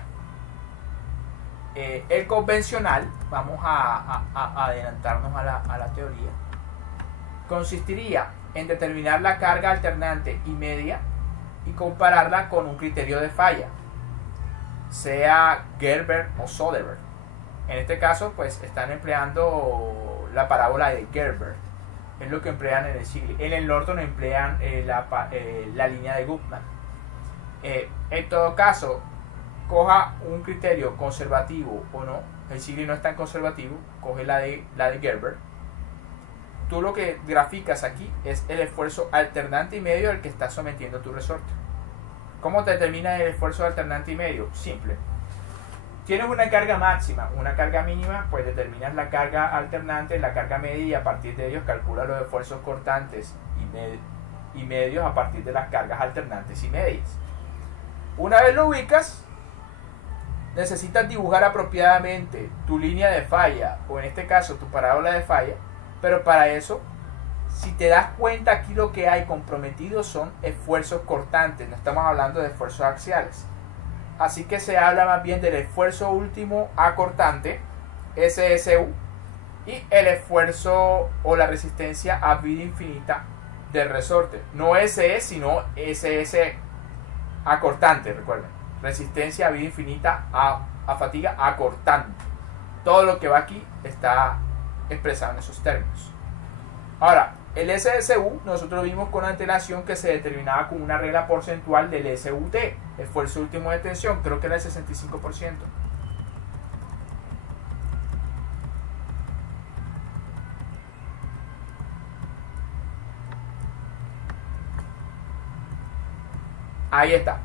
El convencional, vamos a adelantarnos a la teoría, consistiría en determinar la carga alternante y media y compararla con un criterio de falla, sea Gerber o Soderberg. En este caso pues están empleando la parábola de Gerber, es lo que emplean en el SIGLI. En el Norton emplean la línea de Guttman. En todo caso, coja un criterio conservativo o no, el SIGLI no es tan conservativo, coge la de Gerber. Tú lo que graficas aquí es el esfuerzo alternante y medio al que estás sometiendo tu resorte. ¿Cómo te determina el esfuerzo alternante y medio? Simple. Tienes una carga máxima, una carga mínima, pues determinas la carga alternante, la carga media, y a partir de ellos calcula los esfuerzos cortantes y medios a partir de las cargas alternantes y medias. Una vez lo ubicas, necesitas dibujar apropiadamente tu línea de falla, o en este caso tu parábola de falla, pero para eso, si te das cuenta, aquí lo que hay comprometido son esfuerzos cortantes, no estamos hablando de esfuerzos axiales. Así que se habla más bien del esfuerzo último acortante, SSU, y el esfuerzo o la resistencia a vida infinita del resorte. No SE, sino SS acortante, recuerden. Resistencia a vida infinita a fatiga acortante. Todo lo que va aquí está expresado en esos términos. Ahora, el SSU nosotros vimos con antelación que se determinaba con una regla porcentual del SUT, esfuerzo último de tensión, creo que era el 65%. Ahí está.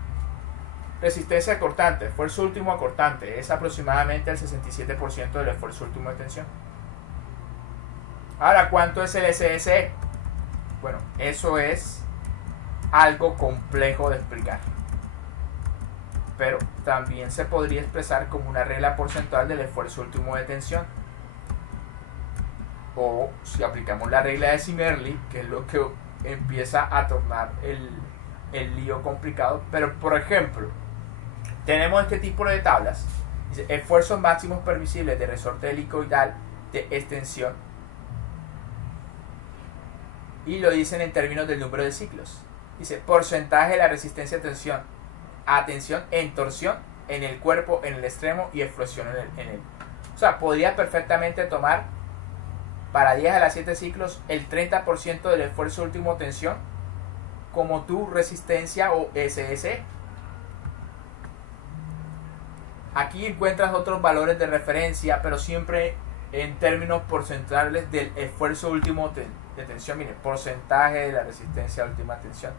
Resistencia acortante, esfuerzo último acortante, es aproximadamente el 67% del esfuerzo último de tensión. Ahora, ¿cuánto es el SSE? Bueno, eso es algo complejo de explicar, pero también se podría expresar como una regla porcentual del esfuerzo último de tensión, o si aplicamos la regla de Zimmerli, que es lo que empieza a tornar el lío complicado. Pero por ejemplo, tenemos este tipo de tablas: dice, esfuerzos máximos permisibles de resorte helicoidal de extensión, y lo dicen en términos del número de ciclos. Dice porcentaje de la resistencia a tensión en torsión en el cuerpo, en el extremo, y explosión en el. O sea, podría perfectamente tomar para 10 a la 7 ciclos el 30% del esfuerzo último de tensión como tu resistencia o SS. Aquí encuentras otros valores de referencia, pero siempre en términos porcentuales del esfuerzo último de tensión. Miren, porcentaje de la resistencia a última tensión.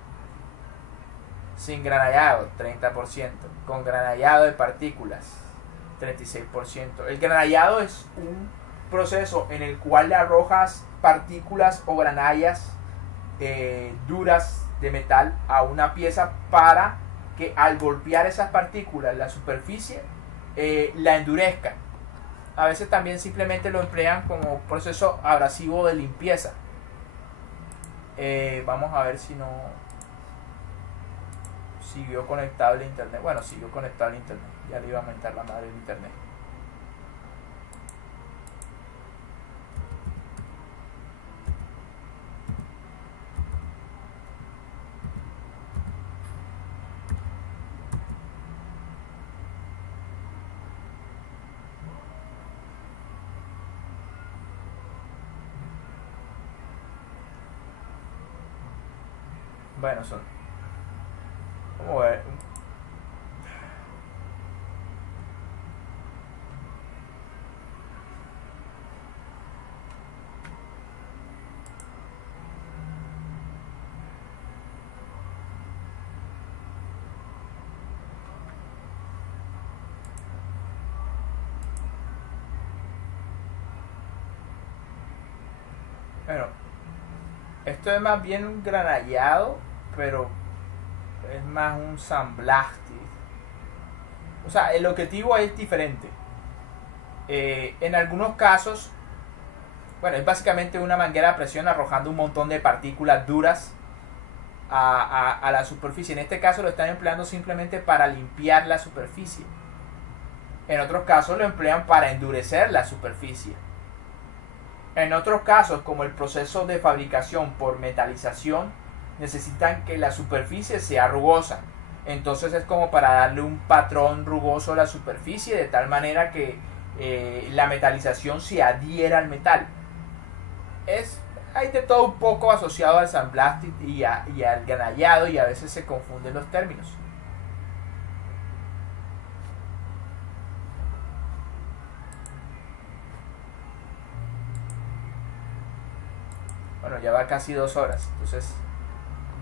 Sin granallado, 30%. Con granallado de partículas, 36%. El granallado es un proceso en el cual le arrojas partículas o granallas duras de metal a una pieza para que al golpear esas partículas la superficie la endurezca. A veces también simplemente lo emplean como proceso abrasivo de limpieza. Vamos a ver si no siguió conectado el internet. Bueno, siguió conectado el internet. Ya le iba a aumentar la madre del internet. Bueno, son. Vamos a ver. Bueno, esto es más bien un granallado, pero es más un sandblasting. O sea, el objetivo es diferente. En algunos casos, bueno, es básicamente una manguera a presión arrojando un montón de partículas duras a la superficie. En este caso lo están empleando simplemente para limpiar la superficie. En otros casos lo emplean para endurecer la superficie. En otros casos, como el proceso de fabricación por metalización, necesitan que la superficie sea rugosa. Entonces es como para darle un patrón rugoso a la superficie, de tal manera que la metalización se adhiera al metal. Hay de todo un poco asociado al sandblasting y al granallado, y a veces se confunden los términos. Bueno, ya va casi 2 horas, entonces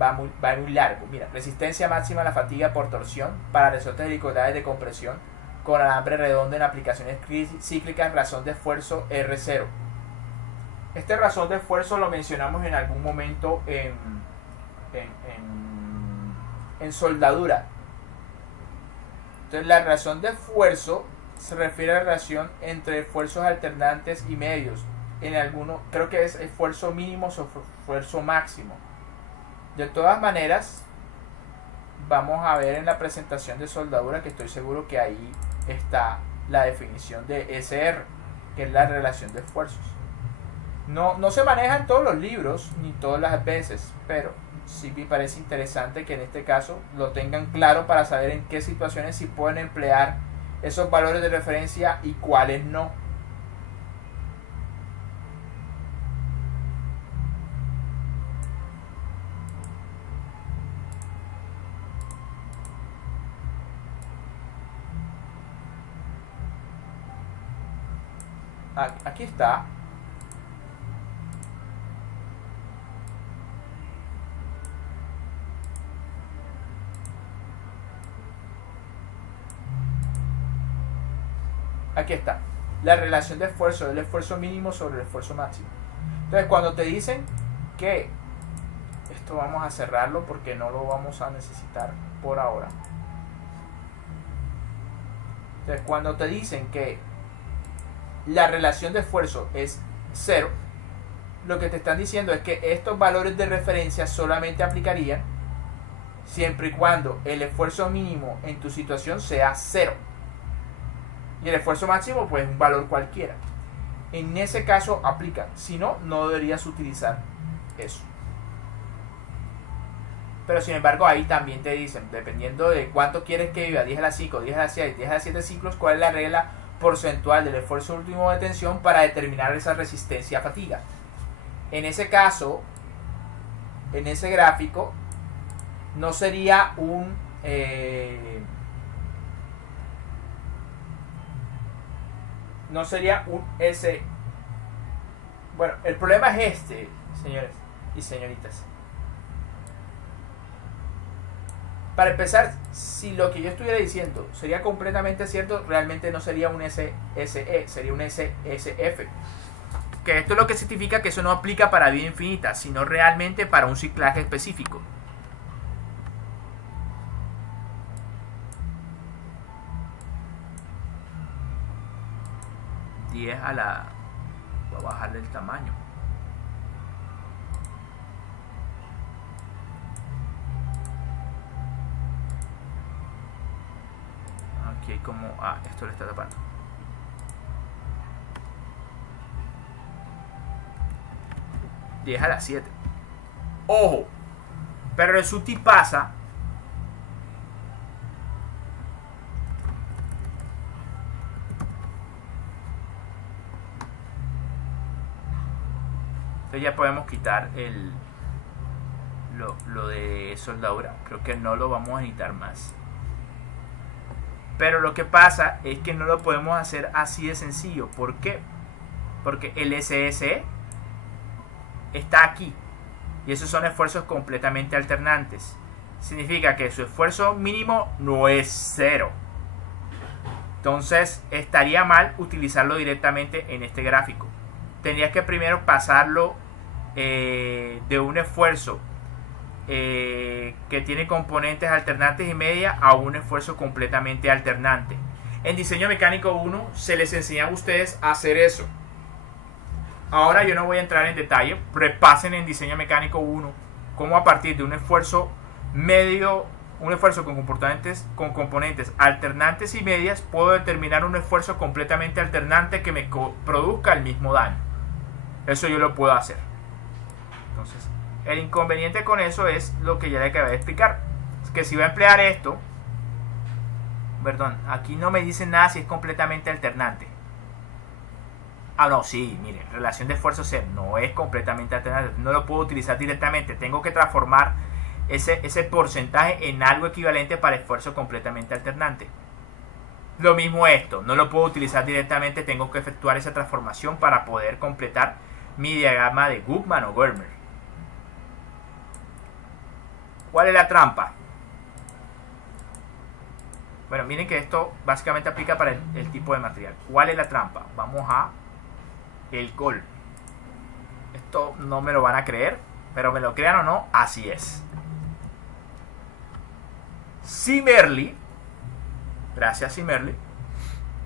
va muy largo. Mira, resistencia máxima a la fatiga por torsión para resortes helicoidales de compresión con alambre redondo en aplicaciones cíclicas, razón de esfuerzo R0. Este razón de esfuerzo lo mencionamos en algún momento en soldadura. Entonces la razón de esfuerzo se refiere a la relación entre esfuerzos alternantes y medios. En algunos, creo que es esfuerzo mínimo o esfuerzo máximo. De todas maneras, vamos a ver en la presentación de soldadura, que estoy seguro que ahí está la definición de SR, que es la relación de esfuerzos. No se maneja en todos los libros ni todas las veces, pero sí me parece interesante que en este caso lo tengan claro para saber en qué situaciones sí pueden emplear esos valores de referencia y cuáles no. Aquí está. Aquí está. La relación de esfuerzo, el esfuerzo mínimo sobre el esfuerzo máximo. Entonces, cuando te dicen que esto vamos a cerrarlo porque no lo vamos a necesitar por ahora. Entonces, cuando te dicen que la relación de esfuerzo es 0, lo que te están diciendo es que estos valores de referencia solamente aplicarían siempre y cuando el esfuerzo mínimo en tu situación sea 0 y el esfuerzo máximo pues un valor cualquiera. En ese caso aplica, si no, no deberías utilizar eso. Pero sin embargo ahí también te dicen, dependiendo de cuánto quieres que viva, 10 a la 5, 10 a la 6, 10 a la 7 ciclos, cuál es la regla porcentual del esfuerzo último de tensión para determinar esa resistencia a fatiga. En ese caso, en ese gráfico, no sería un S. Bueno, el problema es este, señores y señoritas. Para empezar, si lo que yo estuviera diciendo sería completamente cierto, realmente no sería un SSE, sería un SSF. Que esto es lo que significa que eso no aplica para vida infinita, sino realmente para un ciclaje específico. Voy a bajarle el tamaño. Aquí hay como... esto le está tapando. ...10 a la 7. ¡Ojo! Pero resulta y pasa... Entonces ya podemos quitar lo de soldadura. Creo que no lo vamos a necesitar más. Pero lo que pasa es que no lo podemos hacer así de sencillo. ¿Por qué? Porque el SSE está aquí. Y esos son esfuerzos completamente alternantes. Significa que su esfuerzo mínimo no es 0. Entonces estaría mal utilizarlo directamente en este gráfico. Tendrías que primero pasarlo de un esfuerzo que tiene componentes alternantes y media a un esfuerzo completamente alternante. En diseño mecánico 1 se les enseña a ustedes a hacer eso. Ahora yo no voy a entrar en detalle, repasen en diseño mecánico 1 cómo a partir de un esfuerzo medio, un esfuerzo con componentes alternantes y medias, puedo determinar un esfuerzo completamente alternante que me produzca el mismo daño. Eso yo lo puedo hacer. Entonces, el inconveniente con eso es lo que ya le acabé de explicar. Es que si voy a emplear esto, perdón, aquí no me dice nada si es completamente alternante. No, sí, miren, relación de esfuerzo C no es completamente alternante. No lo puedo utilizar directamente. Tengo que transformar ese porcentaje en algo equivalente para esfuerzo completamente alternante. Lo mismo esto, no lo puedo utilizar directamente. Tengo que efectuar esa transformación para poder completar mi diagrama de Guttman o Germer. ¿Cuál es la trampa? Bueno, miren que esto básicamente aplica para el tipo de material. ¿Cuál es la trampa? Vamos a el gol. Esto no me lo van a creer, pero me lo crean o no, así es. Zimmerli, gracias Zimmerli,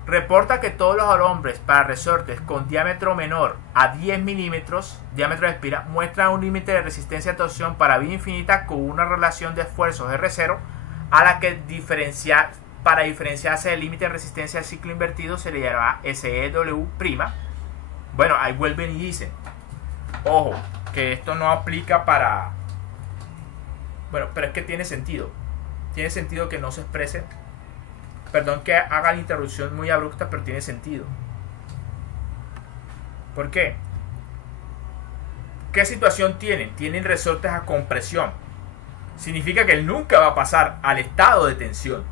reporta que todos los hombres para resortes con diámetro menor a 10 milímetros, diámetro de espira, muestran un límite de resistencia a torsión para vida infinita con una relación de esfuerzos R0 a la que para diferenciarse del límite de resistencia al ciclo invertido se le llama SEW'. Bueno, ahí vuelven y dicen, Ojo, que esto no aplica para... Bueno, pero es que tiene sentido. Tiene sentido que no se exprese. Perdón que haga la interrupción muy abrupta, pero tiene sentido. ¿Por qué? ¿Qué situación tienen? Tienen resortes a compresión. Significa que él nunca va a pasar al estado de tensión.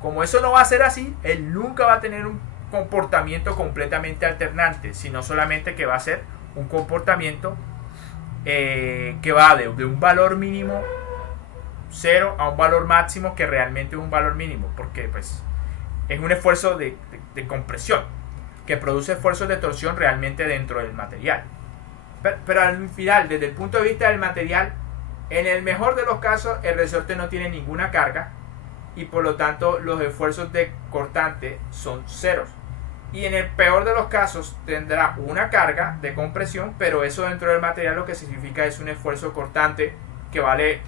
Como eso no va a ser así, él nunca va a tener un comportamiento completamente alternante, sino solamente que va a ser un comportamiento que va de un valor mínimo 0 a un valor máximo que realmente es un valor mínimo, porque pues es un esfuerzo de compresión que produce esfuerzos de torsión realmente dentro del material. Pero al final, desde el punto de vista del material, en el mejor de los casos el resorte no tiene ninguna carga y por lo tanto los esfuerzos de cortante son ceros. Y en el peor de los casos tendrá una carga de compresión, pero eso dentro del material lo que significa es un esfuerzo cortante que vale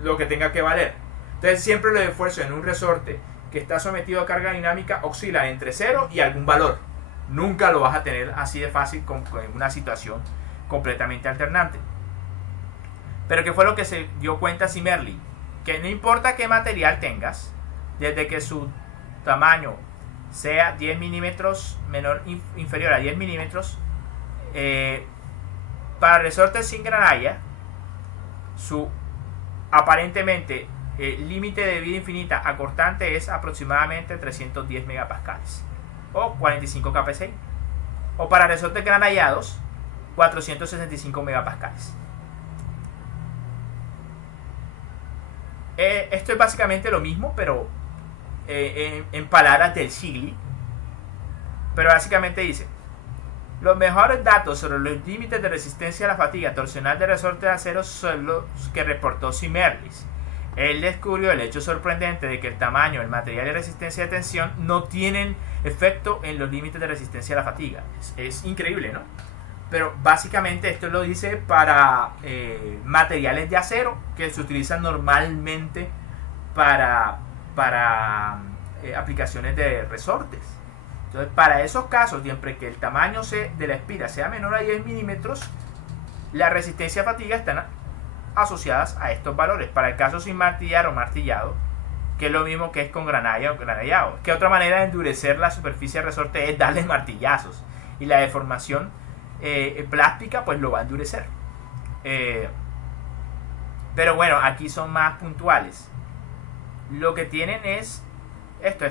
lo que tenga que valer. Entonces siempre los esfuerzos en un resorte que está sometido a carga dinámica oscila entre 0 y algún valor. Nunca lo vas a tener así de fácil con una situación completamente alternante. Pero ¿qué fue lo que se dio cuenta Zimmerli? Que no importa qué material tengas, desde que su tamaño sea 10 milímetros inferior a 10 milímetros, para resortes sin granalla, su aparentemente límite de vida infinita a cortante es aproximadamente 310 megapascales o 45 kPa, o para resortes granallados 465 megapascales. Esto es básicamente lo mismo, pero en palabras del Sigli. Pero básicamente dice: los mejores datos sobre los límites de resistencia a la fatiga torsional de resorte de acero son los que reportó Zimmerli. Él descubrió el hecho sorprendente de que el tamaño, el material y resistencia de tensión no tienen efecto en los límites de resistencia a la fatiga. Es increíble, ¿no? Pero básicamente esto lo dice para materiales de acero que se utilizan normalmente para aplicaciones de resortes. Entonces, para esos casos, siempre que el tamaño de la espira sea menor a 10 milímetros, la resistencia a fatiga están asociadas a estos valores. Para el caso sin martillar o martillado, que es lo mismo que es con granalla o granallado, que otra manera de endurecer la superficie de resorte es darle martillazos, y la deformación plástica pues lo va a endurecer. Pero bueno, aquí son más puntuales. Lo que tienen es esto.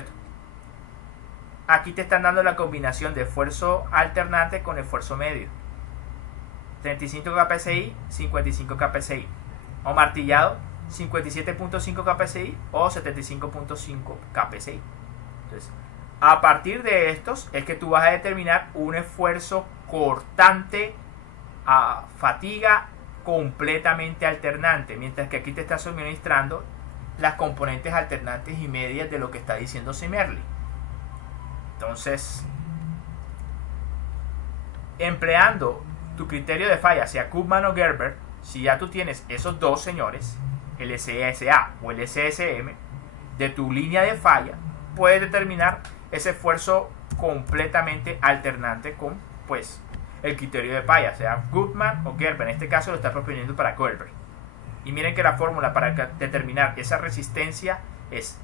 Aquí te están dando la combinación de esfuerzo alternante con esfuerzo medio. 35 kPa, 55 kPa. O martillado, 57.5 kPa o 75.5 kPa. Entonces, a partir de estos es que tú vas a determinar un esfuerzo cortante a fatiga completamente alternante, mientras que aquí te está suministrando las componentes alternantes y medias de lo que está diciendo Zimmerli. Entonces, empleando tu criterio de falla, sea Koopman o Gerber, si ya tú tienes esos dos señores, el SSA o el SSM, de tu línea de falla, puedes determinar ese esfuerzo completamente alternante con pues el criterio de falla, sea Koopman o Gerber. En este caso lo está proponiendo para Gerber. Y miren que la fórmula para determinar esa resistencia es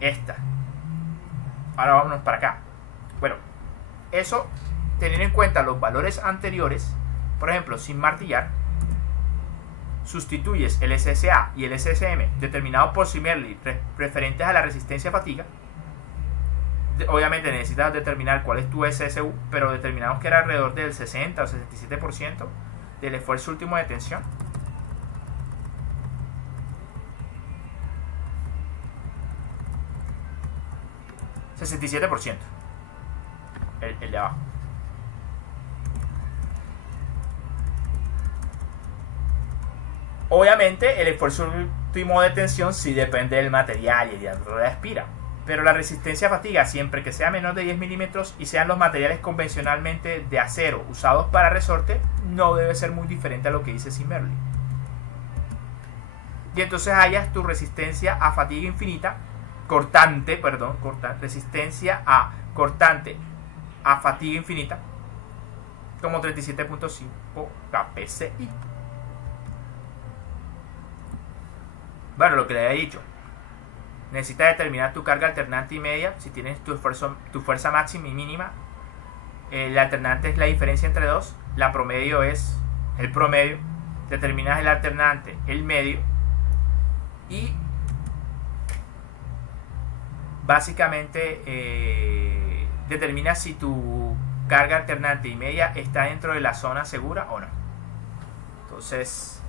esta. Ahora vámonos para acá. Bueno, eso teniendo en cuenta los valores anteriores, por ejemplo, sin martillar, sustituyes el SSA y el SSM determinados por Zimmerli referentes a la resistencia a fatiga. Obviamente necesitas determinar cuál es tu SSU, pero determinamos que era alrededor del 60 o 67% del esfuerzo último de tensión. $67%, el de abajo. Obviamente el esfuerzo último de tensión sí depende del material y el diámetro de la espira, pero la resistencia a fatiga, siempre que sea menor de 10 milímetros y sean los materiales convencionalmente de acero usados para resorte, no debe ser muy diferente a lo que dice Zimmerli. Y entonces hallas tu resistencia a fatiga infinita, resistencia a cortante a fatiga infinita, como 37.5 kpsi. Bueno, lo que le había dicho, necesitas determinar tu carga alternante y media. Si tienes tu fuerza máxima y mínima, la alternante es la diferencia entre dos, la promedio es el promedio, determinas el alternante, el medio, y básicamente determinas si tu carga alternante y media está dentro de la zona segura o no. Entonces,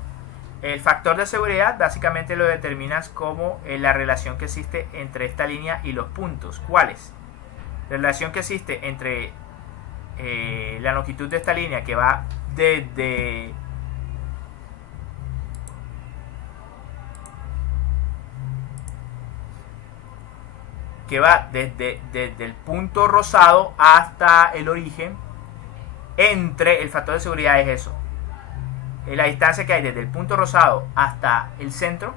el factor de seguridad básicamente lo determinas como la relación que existe entre esta línea y los puntos. ¿Cuáles? La relación que existe entre la longitud de esta línea, que va desde desde el punto rosado hasta el origen. Entre el factor de seguridad es eso, la distancia que hay desde el punto rosado hasta el centro,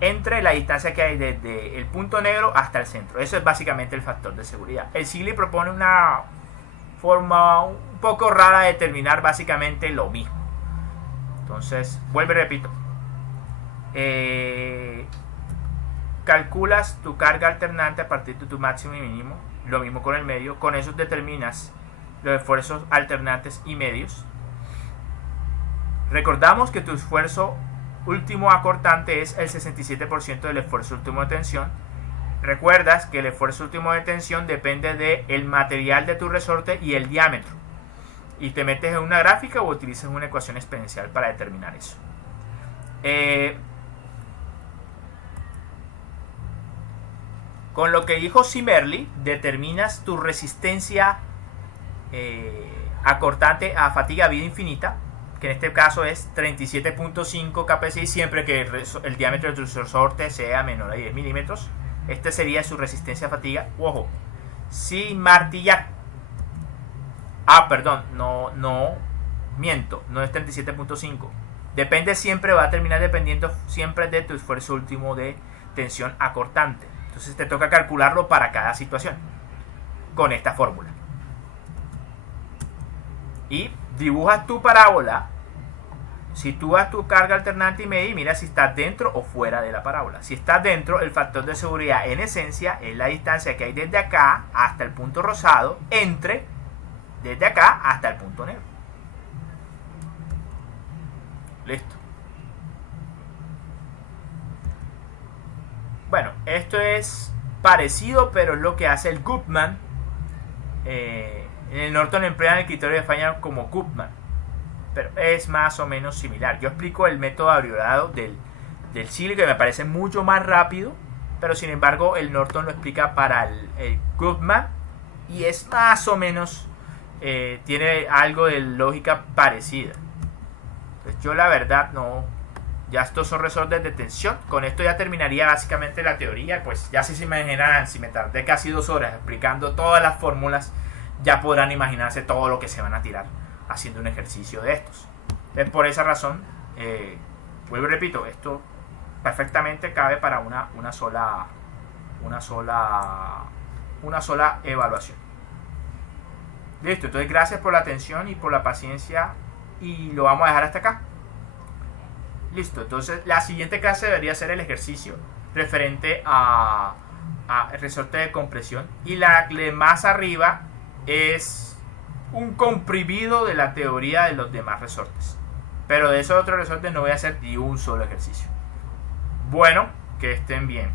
entre la distancia que hay desde el punto negro hasta el centro. Eso es básicamente el factor de seguridad. El Sigley propone una forma un poco rara de determinar básicamente lo mismo. Entonces, vuelvo y repito, calculas tu carga alternante a partir de tu máximo y mínimo, lo mismo con el medio. Con eso determinas los esfuerzos alternantes y medios. Recordamos que tu esfuerzo último acortante es el 67% del esfuerzo último de tensión. Recuerdas que el esfuerzo último de tensión depende del material de tu resorte y el diámetro. Y te metes en una gráfica o utilizas una ecuación exponencial para determinar eso. Con lo que dijo Zimmerli, determinas tu resistencia acortante a fatiga vida infinita, que en este caso es 37.5 kpsi, siempre que el diámetro de tu resorte sea menor a 10 milímetros. Este sería su resistencia a fatiga. Ojo, sin martillar. Perdón, no miento, no es 37.5. Depende siempre, va a terminar dependiendo siempre de tu esfuerzo último de tensión acortante. Entonces te toca calcularlo para cada situación con esta fórmula. Y dibujas tu parábola, sitúas tu carga alternante y media y mira si estás dentro o fuera de la parábola. Si estás dentro, el factor de seguridad en esencia es la distancia que hay desde acá hasta el punto rosado, desde acá hasta el punto negro. Listo. Bueno, esto es parecido, pero es lo que hace el Guttman. En el Norton emplean el criterio de falla como Guttman, pero es más o menos similar. Yo explico el método abreviado del Sigley, que me parece mucho más rápido, pero sin embargo el Norton lo explica para el Guttman y es más o menos, tiene algo de lógica parecida. Pues yo la verdad no, ya estos son resortes de tensión. Con esto ya terminaría básicamente la teoría. Pues ya si se imaginarán, si me tardé casi 2 horas explicando todas las fórmulas, ya podrán imaginarse todo lo que se van a tirar haciendo un ejercicio de estos. Entonces, por esa razón, vuelvo y repito, esto perfectamente cabe para una sola evaluación. Listo, entonces gracias por la atención y por la paciencia, y lo vamos a dejar hasta acá. Listo, entonces la siguiente clase debería ser el ejercicio referente a el resorte de compresión, y la de más arriba es un comprimido de la teoría de los demás resortes, pero de esos otros resortes no voy a hacer ni un solo ejercicio. Bueno, que estén bien.